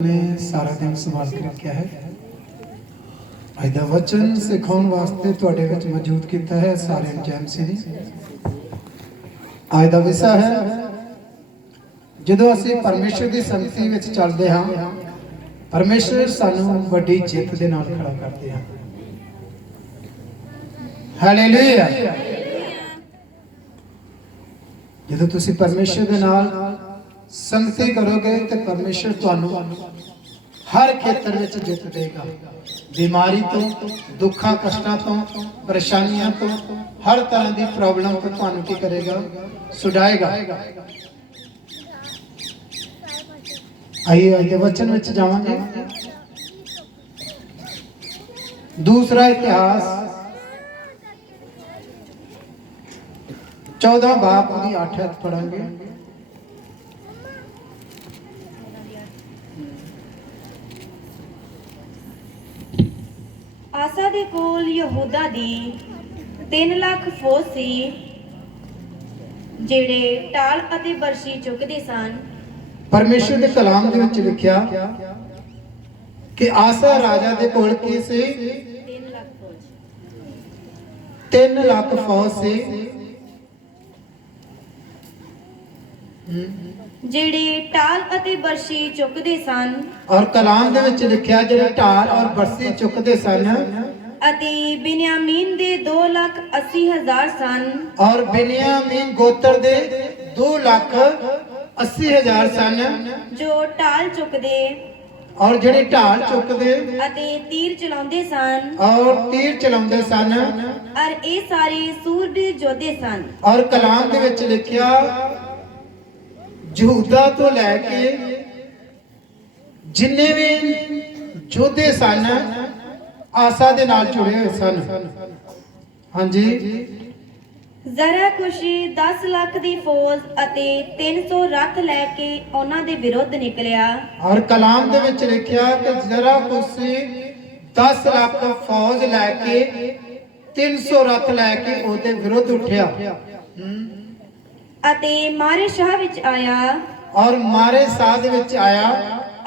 ने सारा दिन संभाल के रखा है। अज दा वचन सिखाने वास्ते तुहाडे विच मौजूद किया है सारे जैमसी ने। अज दा विषय है जदों असीं परमेश्वर की संगति विच चलदे हां, परमेश्वर सानूं वड्डी जित दे नाल खड़ा करदे हां। हालेलुया। जदों तुसीं परमेश्वर दे नाल संगति करोगे तो परमेश्वर तुहानूं हर खेतर में जित देगा। बीमारी तो, दुखा कष्टां तो, परेशानियां तो, हर तरह की प्रॉब्लम तो तुहानूं की करेगा, छुड़ाएगा। आइए अगले वचन में जावांगे। दूसरा इतिहास 14 बाब की 8 आयत पढ़ेंगे। आसा दे कोल यहूदा दी 3 लाख फौज सी जेड़े टाल अते बरशी चुकदे सन। परमेश्वर के कलाम दे विच लिखिया कि आसा राजा दे कोल की सी 3 लाख फौज 3 लाख फौज सी जेड़े टाल अते बरशी चुकदे सन। और कलाम दे विच लिखिया जेड़े ढाल और बरसी चुकदे सन। अते बिन्यामीन दे 2,80,000 सन। और बिन्यामीन गोत्र दे 2,80,000 सन जो टाल चुकदे और जेड़े ढाल चुकदे अते तीर चलाउंदे सन। और तीर चलाउंदे सन। और ए सारे सूरबीर योद्धे सन। और कलाम दे विच लिखिया यहूदा तो लैके जिन्ने भी योद्धे सन आसा दे नाल जुड़े हुए सन। हाँ जी। जरा खुशी 10 लाख दी फौज अते 300 रथ लैके उन्हां दे विरुद्ध निकलिया। और कलाम दे विच लिखिया कि जरा खुशी 10 लाख फौज लैके 300 रथ लैके ओदे विरुद्ध उठिया अते मारे शाह विच आया। और मारे साध विच आया।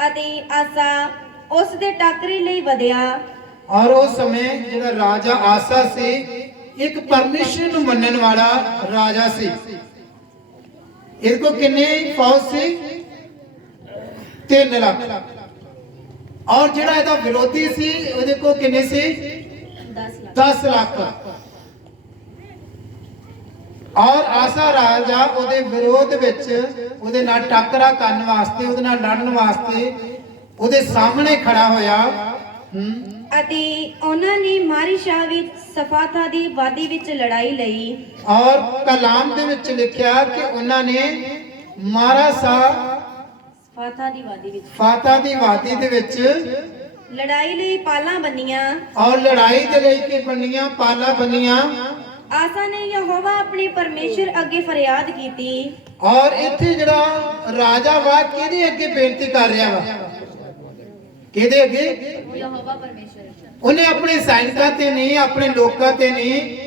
अते आसा उस दे टाकरे लई वधिया। और उस समय जेड़ा राजा आसा सी एक परमेश्वर नूं मनण वाला राजा सी। इस को कितने फौज सी 3 लाख। और जेड़ा इहदा विरोधी सी ओदे को कितने सी 10 लाख। और आसा राजा ओदे विरोध विच ओदे नाल टकरा करन वास्ते ओदे नाल लड़न वास्ते ओदे सामने खड़ा होया। अते उन्हां ने मारी शाह विच सफाता दी वादी विच लड़ाई लई। और कलाम दे विच लिखिया कि उन्हां ने मारा सा सफाता दी वादी विच फाता दी वादी दे विच लड़ाई लई पालां बन्नियां। और लड़ाई दे लई की बन्नियां पाला बन्नियां। आसा ने यहोवा अपने परमेश्वर अगे फरियाद कीती। और इत्थे जड़ा राजा वा किहदे अगे बेनती कर रहा वा? किहदे अगे? यहोवा परमेश्वर। उन्हें अपने सैनिकां ते नहीं, अपने लोकां ते नहीं,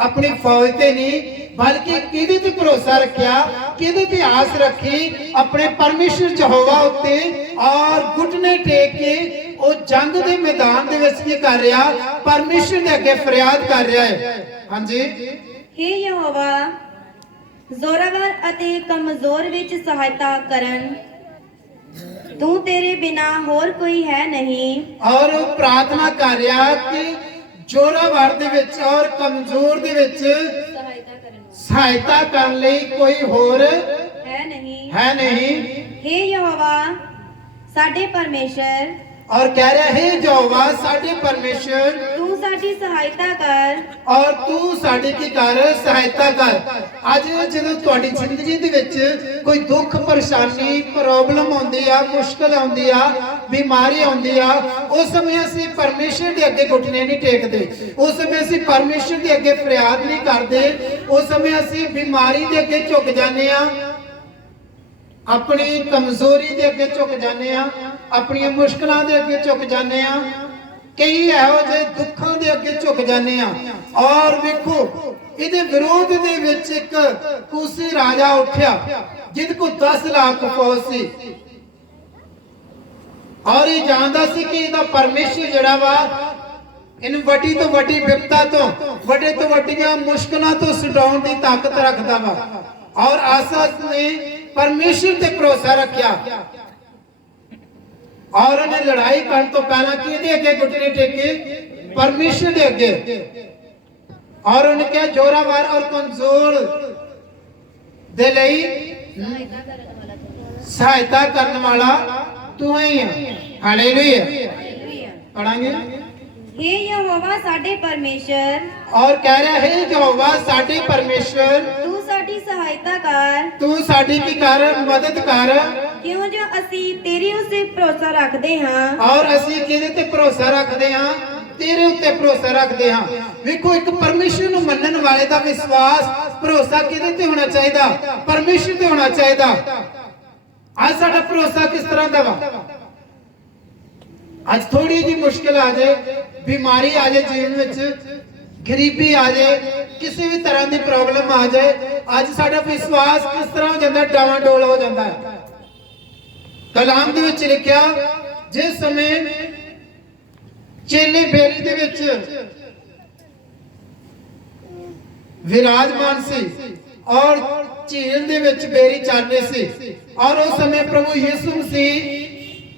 अपनी फौज ते नहीं, बल्कि किहदे ते भरोसा रखिया, किहदे ते आस रखी? अपने परमेश्वर यहोवा उत्ते। और घुटने टेक के वो जंग दे मैदान दे विच की कर रहा? परमेश्वर दे अगे फरियाद कर रहा है। हाँ जी। हे यहोवा जोरावर अते कमजोर विच सहायता करन। तू तेरे बिना होर कोई है नहीं। और प्रार्थना कर रहा कि जोरावर दे विच और कमजोर दे विच सहायता करने लई कोई होर है नहीं। हे यहोवा साडे परमेश्वर। और कह रहा है यहोवा साडे परमेश्वर तू साडी सहायता कर। और तू साडी की कर सहायता कर। आज जदों तुहाडी जिंदगी दे विच कोई दुख परेशानी प्रॉब्लम आउंदी आ, मुश्किल आउंदी आ, बीमारी आउंदी आ, उस समय असीं परमेश्वर दे अगे घुटने नहीं टेकदे, उस समय असीं परमेश्वर दे अगे फरियाद नहीं करदे, उस समय असीं बीमारी दे अगे झुक जाने आ, अपनी कमजोरी दे अगे झुक जाने आ, अपनी मुश्किलों दे अगे झुक जाने आ, कई इहो जिहे दुखों दे अगे झुक जाने आ। और वेखो इहदे विरोध दे विच एक कूसी राजा उठिया जिद को 10 लाख फौज सी। ਔਰ ਇਹ ਜਾਣਦਾ ਸੀ ਕਿ ਇਹਦਾ ਪਰਮੇਸ਼ਰ ਜਿਹੜਾ ਵਾ ਇਹਨੂੰ ਵੱਡੀ ਤੋਂ ਵੱਡੀ ਵਿਪਤਾ ਤੋਂ ਵੱਡੇ ਤੋਂ ਵੱਡੀਆਂ ਮੁਸ਼ਕਲਾਂ ਤੋਂ ਛਡਾਉਣ ਦੀ ਤਾਕਤ ਰੱਖਦਾ ਵਾ। ਔਰ ਆਸਾ ਨੇ ਪਰਮੇਸ਼ਰ ਤੇ ਭਰੋਸਾ ਰੱਖਿਆ ਔਰ ਉਹਨੇ ਲੜਾਈ ਕਰਨ ਤੋਂ ਪਹਿਲਾਂ ਕਿਹਦੇ ਅੱਗੇ ਘੁਟਨੇ ਟੇਕੇ? ਪਰਮੇਸ਼ਰ ਦੇ ਅੱਗੇ। ਔਰ ਉਹਨੇ ਕਿਹਾ ਜ਼ੋਰਾਵਰ ਔਰ ਕਮਜ਼ੋਰ ਦੇ ਲਈ ਸਹਾਇਤਾ ਕਰਨ ਵਾਲਾ ਤੂੰ ਹੀ ਹੈ। ਹਾਲੇਲੂਇਆ। ਪੜਾਂਗੇ। हे यहोवा साडे परमेश्वर, और कह रहा है यहोवा साडे परमेश्वर, तू साडी सहायता कर, तू साडी की कर मदद कर, क्यों जो असी तेरे उसे भरोसा रखते हाँ। और असी किहदे ते भरोसा रखते हाँ? तेरे उत्ते भरोसा रखते हाँ। वेखो एक परमेश्वर नूं मनण वाले दा विश्वास भरोसा किहदे ते होना चाहिदा? परमेश्वर ते होना चाहिदा। आज साडा भरोसा किस तरह दा वा? आज थोड़ी जी मुश्किल आ जाए, बीमारी आ जाए जीवन विच, गरीबी आ जाए, किसी भी तरह की प्रॉब्लम आ जाए, आज साडा विश्वास किस तरह हो जाता है? डावाडोल हो जाता है। कलाम दे विच लिखिया जिस समय चेले बेरी दे विच विराजमान सी और झील दे विच बेरी चल रही सी और उस समय प्रभु यीशु मसीह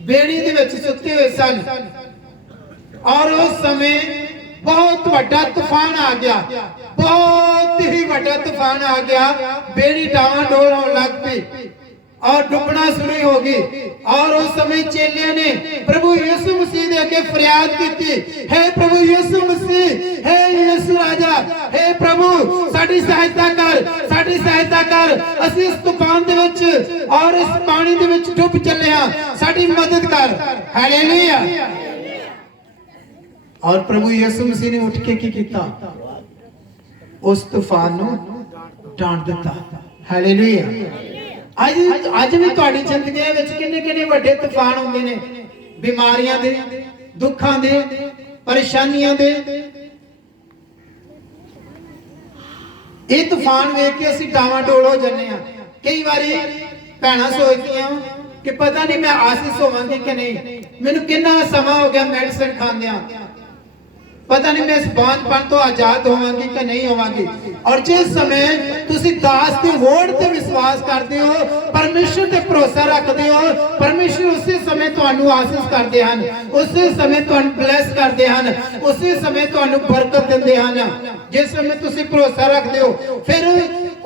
बेड़ी दे विच सुते हुए सन और उस समय बहुत बड़ा तूफान आ गया, बहुत ही बड़ा तूफान आ गया। बेड़ी डावाडोल होने लग पई और डुबना शुरू हो गई और उस समय चेलियों ने प्रभु यीशु मसीह दे अगे फरियाद की, हे प्रभु यीशु मसीह, हे यीशु राजा, हे प्रभु साडी सहायता कर, साडी सहायता कर, असीं इस तूफान दे विच और इस पानी दे विच डुब चले हां, साडी मदद कर। हालेलुया। और प्रभु यीशु मसीह ने उठ के की कीता? उस तूफान नूं डांट दिता। हालेलुया। आज भी तुहाडी जिंदगी विच किन्ने वड्डे तूफान आउंदे ने, बीमारियां दे, दुखां दे, परेशानियां दे। ये तूफान वेख के असीं डावाडोल हो जन्ने आ। कई बारी भैणां सोचदियां कि पता नहीं मैं आसीस होवांगी कि नहीं, मैनूं कितना समा हो गया मेडिसिन खांदियां, पता नहीं मैं इस बांझपन तो आजाद होवांगी कि नहीं होवांगी। और जिस समय तुसी दास दी वोट ते विश्वास करते हो, परमेश्वर ते भरोसा रखते हो, परमेश्वर उसी समय तुहानू आशीष करते हैं, उसी समय तुहानू ब्लेस करते हैं, उसी समय तुहानू बरकत देंदे हैं। जिस समय तुसी भरोसा रखते हो फिर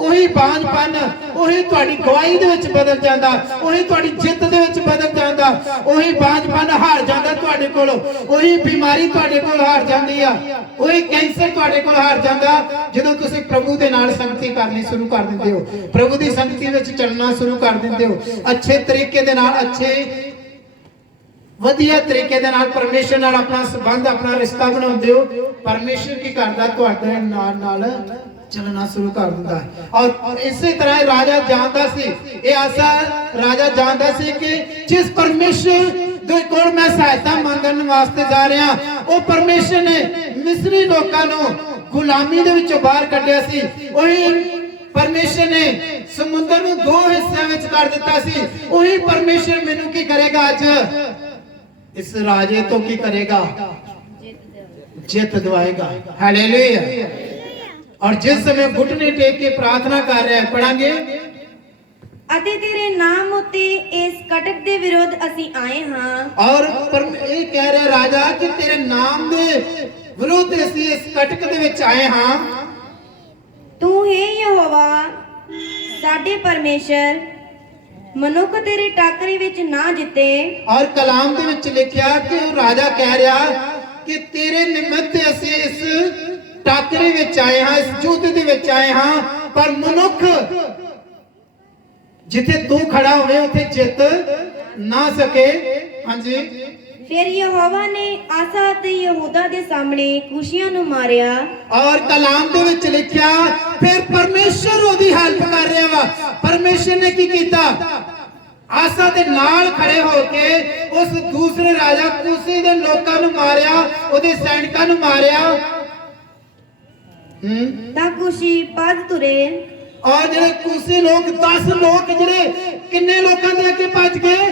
वही बांझपन वही तुहाडी गवाही दे विच बदल जांदा, वही तुहाडी जिੱਤ दे विच बदल जांदा, वही बांझपन हार जांदा तुहाडे कोल, वही बीमारी तुहाडे कोल हार जांदी आ, वही कैंसर तुहाडे कोल हार जांदा ਜਦੋਂ ਤੁਸੀਂ ਪ੍ਰਭੂ ਦੇ ਨਾਲ ਸੰਗਤੀ ਕਰਨੀ ਸ਼ੁਰੂ ਕਰ ਦਿੰਦੇ ਹੋ, ਪ੍ਰਭੂ ਦੀ ਸੰਗਤੀ ਵਿੱਚ ਚੱਲਣਾ ਸ਼ੁਰੂ ਕਰ ਦਿੰਦੇ ਹੋ, ਅੱਛੇ ਤਰੀਕੇ ਦੇ ਨਾਲ ਅੱਛੇ ਵਧੀਆ ਤਰੀਕੇ ਦੇ ਨਾਲ ਪਰਮੇਸ਼ਰ ਨਾਲ ਆਪਣਾ ਸੰਬੰਧ ਆਪਣਾ ਰਿਸ਼ਤਾ ਬਣਾਉਂਦੇ ਹੋ। ਪਰਮੇਸ਼ਰ ਕੀ ਕਰਦਾ? ਤੁਹਾਡੇ ਨਾਲ चलना शुरू कर दिंदा है। और इसी तरह राजा जानता सी, ये आसा राजा जानता सी कि जिस परमेश्वर दे कोल मैं सहायता मंगण वास्ते जा रहा, वो परमेश्वर ने मिस्री लोकां नूं गुलामी दे विचों बाहर कढिया सी, वही परमेश्वर ने समुद्र नूं दो हिस्सिਆਂ ਵਿੱਚ कर दिता सी, वही परमेश्वर मैनूं की करेगा? आज इस राजे तो की करेगा? जित दिवाएगा। हालेलुया। और जिस समय घुटने टेक के प्रार्थना कर रहे हैं, पढ़ांगे, ਅਤੇ ਤੇਰੇ ਨਾਮ ਉਤੇ ਇਸ ਕਟਕ ਦੇ ਵਿਰੋਧ ਅਸੀਂ ਆਏ ਹਾਂ। और ये कह रहे राजा कि तेरे नाम दे विरोध ਅਸੀਂ इस कटक ਦੇ ਵਿੱਚ ਆਏ ਹਾਂ। ਤੂੰ ਹੈ ਯਹੋਵਾ ਸਾਡੇ ਪਰਮੇਸ਼ਰ, ਮਨੁੱਖ ਤੇਰੇ ਟਾਕਰੇ ਵਿੱਚ ਨਾ ਜਿੱਤੇ। और कलाम ਦੇ ਵਿੱਚ ਲਿਖਿਆ ਕਿ ਉਹ ਰਾਜਾ ਕਹਿ ਰਿਹਾ ਕਿ ਤੇਰੇ ਨਿਮਿਤ ਅਸੀਂ ਇਸ टाकरे विच आए हां, इस युद्ध दे विच आए हां, पर मनुख जिथे तू खड़ा होवे उथे जित ना सके। हां जी। फिर यहोवा ने आसा ते यहूदा दे सामने कुशियां नु मारिया। और कलाम दे विच लिखिया फिर परमेश्वर ओदी हेल्प कर रहा वा। परमेश्वर ने की कीता? आसा दे नाल खड़े होके उस दूसरे राजा कुशी दे लोकां नु मारिया, ओदे सैनिकां नु मारिया। ता कुशी भज तुरे। और जेडे कुशी लोग 10 लोग जेडे किन्ने लोकां दे अगे भज गए?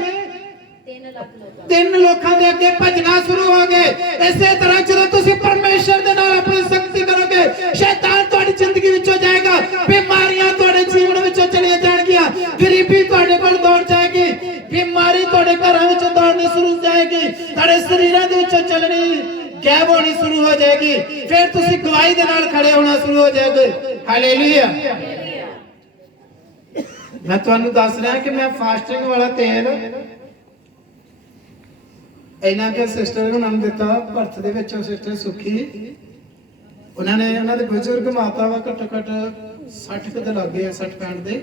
3 लाख लोग। ਤਿੰਨ ਲੋਕਾਂ ਦੇ ਅੱਗੇ ਭਜਣਾ ਸ਼ੁਰੂ ਹੋ ਗਏ। ਇਸੇ ਤਰ੍ਹਾਂ ਜਦੋਂ ਤੁਸੀਂ ਪਰਮੇਸ਼ਰ ਦੇ ਨਾਲ ਆਪਣੀ ਸੰਗਤੀ ਕਰੋਗੇ, ਸ਼ੈਤਾਨ ਤੁਹਾਡੀ ਜ਼ਿੰਦਗੀ ਵਿੱਚੋਂ ਜਾਏਗਾ, ਬਿਮਾਰੀਆਂ ਤੁਹਾਡੇ ਜੀਵਨ ਵਿੱਚੋਂ ਚਲੀਆਂ ਜਾਣਗੀਆਂ, ਗਰੀਬੀ ਤੁਹਾਡੇ ਕੋਲ ਦੌੜ ਜਾਏਗੀ, ਬਿਮਾਰੀ ਤੁਹਾਡੇ ਘਰਾਂ ਵਿੱਚੋਂ ਦੌੜਨੀ ਸ਼ੁਰੂ ਹੋ ਜਾਏਗੀ, ਤੁਹਾਡੇ ਸਰੀਰਾਂ ਦੇ ਵਿੱਚੋਂ ਚੱਲਣੀ ਗਾਇਬ ਹੋਣੀ ਸ਼ੁਰੂ ਹੋ ਜਾਏਗੀ। ਫਿਰ ਤੁਸੀਂ ਗਵਾਹੀ ਦੇ ਨਾਲ ਖੜੇ ਹੋਣਾ ਸ਼ੁਰੂ ਹੋ ਜਾਓਗੇ। ਹਾਲੇਲੂਇਆ। ਮੈਂ ਤੁਹਾਨੂੰ ਦੱਸ ਰਿਹਾ ਕਿ ਮੈਂ ਫਾਸਟਿੰਗ ਵਾਲਾ ਤੇਲ ਇਹਨਾਂ ਕੇ ਸਿਸਟਰ ਨੂੰ ਨਾਮ ਦਿੱਤਾ ਭਰਤ ਦੇ ਵਿੱਚੋਂ, ਸਿਸਟਰ ਸੁਖੀ। ਉਹਨਾਂ ਨੇ ਉਹਨਾਂ ਦੇ ਬਜ਼ੁਰਗ ਮਾਤਾ ਵਾ ਘੱਟੋ ਘੱਟ 60 ਦੇ ਲੱਗੇ ਆ, 60-65 ਦੇ।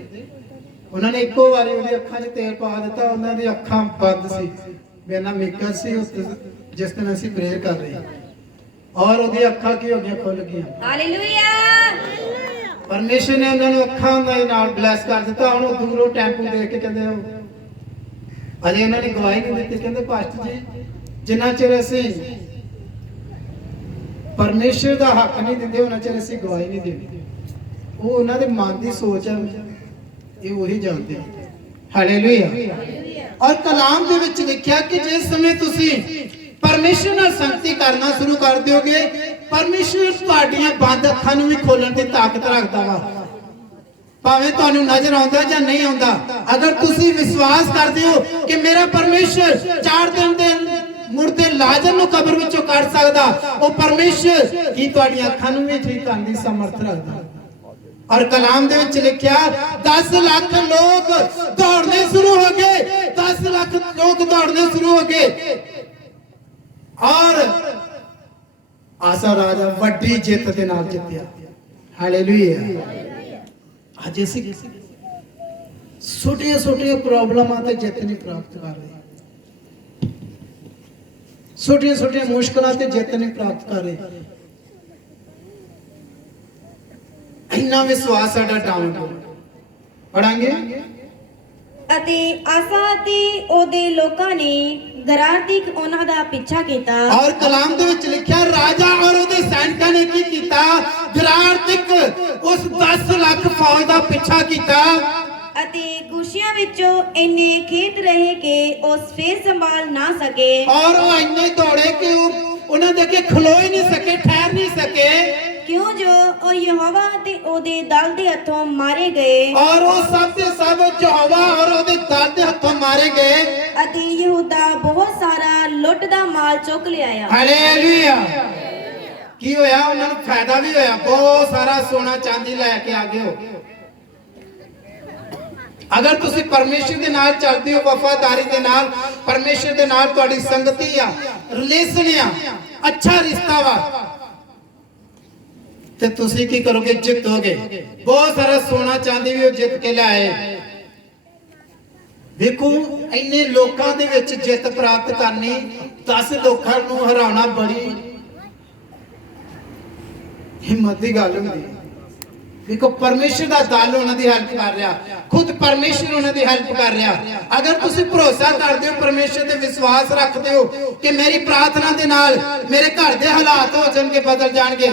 ਉਹਨਾਂ ਨੇ ਇੱਕੋ ਵਾਰੀ ਉਹਦੀ ਅੱਖਾਂ 'ਚ ਤੇਲ ਪਾ ਦਿੱਤਾ, ਉਹਨਾਂ ਦੀ ਅੱਖਾਂ ਬੰਦ ਸੀ। ਮੇਰਾ ਮੇਕਰ ਸੀ ਜਿਸ ਦਿਨ ਅਸੀਂ ਪ੍ਰੇਅਰ ਕਰ ਰਹੇ ਔਰ ਉਹਦੀ ਅੱਖਾਂ ਕੀ ਹੋ ਗਈਆਂ, ਖੁੱਲ ਗਈਆਂ। ਹਾਲੇਲੂਇਆ। ਪਰਮੇਸ਼ਰ ਨੇ ਉਹਨਾਂ ਨੂੰ ਅੱਖਾਂ ਦੇ ਨਾਲ ਬਲੈਸ ਕਰ ਦਿੱਤਾ। ਹੁਣ ਉਹ ਦੂਰੋਂ ਟੈਂਪੂ ਦੇਖ ਕੇ ਕਹਿੰਦੇ ਉਹ ਅਜੇ ਉਹਨਾਂ ਨੇ ਗਵਾਹੀ ਨਹੀਂ ਦਿੱਤੀ। ਕਹਿੰਦੇ ਪਾਸਟਰ ਜੀ, ਜਿੰਨਾ ਚਿਰ ਅਸੀਂ ਪਰਮੇਸ਼ਰ ਦਾ ਹੱਕ ਨਹੀਂ ਦਿੰਦੇ ਉਹਨਾਂ ਚਿਰ ਅਸੀਂ ਗਵਾਹੀ ਨਹੀਂ ਦੇਣੀ। ਉਹ ਉਹਨਾਂ ਦੇ ਮਨ ਦੀ ਸੋਚ ਹੈ, ਇਹ ਉਹੀ ਜਾਣਦੇ। ਹਾਲੇਲੂਇਆ। ਔਰ ਕਲਾਮ ਦੇ ਵਿੱਚ ਲਿਖਿਆ ਕਿ ਜਿਸ ਸਮੇਂ ਤੁਸੀਂ ਪਰਮੇਸ਼ਰ ਨਾਲ ਸੰਗਤੀ ਕਰਨਾ ਸ਼ੁਰੂ ਕਰ ਦਿਓਗੇ, ਪਰਮੇਸ਼ਰ ਤੁਹਾਡੀਆਂ ਬੰਦ ਅੱਖਾਂ ਨੂੰ ਵੀ ਖੋਲਣ ਦੀ ਤਾਕਤ ਰੱਖਦਾ ਵਾ। ਭਾਵੇਂ ਤੁਹਾਨੂੰ ਨਜ਼ਰ ਆਉਂਦਾ ਜਾਂ ਨਹੀਂ ਆਉਂਦਾ, ਅਗਰ ਤੁਸੀਂ ਵਿਸ਼ਵਾਸ ਕਰਦੇ ਹੋ ਕਿ ਮੇਰਾ ਪਰਮੇਸ਼ਰ 4 ਦਿਨ ਦੇ ਮੁਰਦੇ ਲਾਜ਼ਰ ਨੂੰ ਕਬਰ ਵਿੱਚੋਂ ਕੱਢ ਸਕਦਾ, ਉਹ ਪਰਮੇਸ਼ਰ ਕੀ ਤੁਹਾਡੀਆਂ ਅੱਖਾਂ ਨੂੰ ਵੀ ਠੀਕ ਕਰਨ ਦੀ ਸਮਰਥ ਰੱਖਦਾ। और कलाम दे विच लिखिया 10 लाख लोग दौड़ने शुरू हो गए, 10 लाख लोग दौड़ने शुरू हो गए और आसा राजा वड्डी जित दे नाल जित्तिया। हालेलुया। आज ऐसी छोटे छोटे प्रॉब्लमां ते जित नहीं प्राप्त कर रहे, छोटे छोटे मुश्किलां ते जित नहीं प्राप्त कर रहे। इन्ना विश्वास साडा डाउन पढ़ांगे। ਅਤੇ ਆਸਾ ਤੇ ਉਹਦੇ ਲੋਕਾਂ ਨੇ ਗਰਾਰਤਿਕ ਉਹਨਾਂ ਦਾ ਪਿੱਛਾ ਕੀਤਾ। और कलाम दे विच लिखिया राजा और ਉਹਦੇ ਸੈਨਿਕਾਂ ਨੇ ਕੀ ਕੀਤਾ, ਗਰਾਰਤਿਕ ਉਸ 10 ਲੱਖ ਫੌਜ ਦਾ ਪਿੱਛਾ ਕੀਤਾ ਅਤੇ ਗੁਸ਼ੀਆਂ ਵਿੱਚੋਂ ਇੰਨੇ ਖੇਤ ਰਹੇ ਕਿ ਉਹ ਫੇਰ ਸੰਭਾਲ ਨਾ ਸਕੇ। और ਉਹ ਇੰਨੇ ਦੌੜੇ ਕਿ ਉਹਨਾਂ ਦੇ ਅੱਗੇ ਖਲੋ ਹੀ ਨਹੀਂ ਸਕੇ, ਠਹਿਰ ਨਹੀਂ ਸਕੇ, ਕਿਉਂ ਜੋ ਉਹ ਯਹੋਵਾ ਤੇ ਉਹਦੇ ਦਲ ਦੇ ਹੱਥੋਂ ਮਾਰੇ ਗਏ। और ਉਹ ਸਭ ਦੇ ਸਭ ਯਹੋਵਾ ਔਰ ਉਹਦੇ ਦਲ ਦੇ ਹੱਥੋਂ ਮਾਰੇ ਗਏ ਅਤੇ ਯਹੂਦਾ ਬਹੁਤ ਸਾਰਾ ਲੁੱਟ ਦਾ ਮਾਲ ਚੁੱਕ ਲਿਆਇਆ। ਹਾਲੇਲੂਇਆ। ਕੀ ਹੋਇਆ, ਉਹਨਾਂ ਨੂੰ ਫਾਇਦਾ ਵੀ ਹੋਇਆ, ਬਹੁਤ ਸਾਰਾ ਸੋਨਾ ਚਾਂਦੀ ਲੈ ਕੇ ਆ ਗਏ ਹੋ। अगर तुसी परमेश्वर के नाल चलते हो, वफादारी के नाल, परमेश्वर के नाल तुहाडी संगति आ, रिलेशन आ, अच्छा रिश्ता वा, ते तुसी की करोगे, जितोगे। बहुत सारा सोना चांदी भी जित के लाए। देखो इन्ने लोकां दे विच जित प्राप्त करनी, 10 लोकां नूं हराउणा बड़ी हिम्मत दी गल हुंदी है। देखो परमेश्वर दा दल उन्हां दी हेल्प कर रहा, खुद परमेश्वर उन्हां दी हेल्प कर रहा। अगर तुसी भरोसा करदे हो, परमेश्वर ते विश्वास रखदे हो कि मेरी प्रार्थना दे नाल मेरे घर दे हालात हो जाणगे, बदल जाणगे,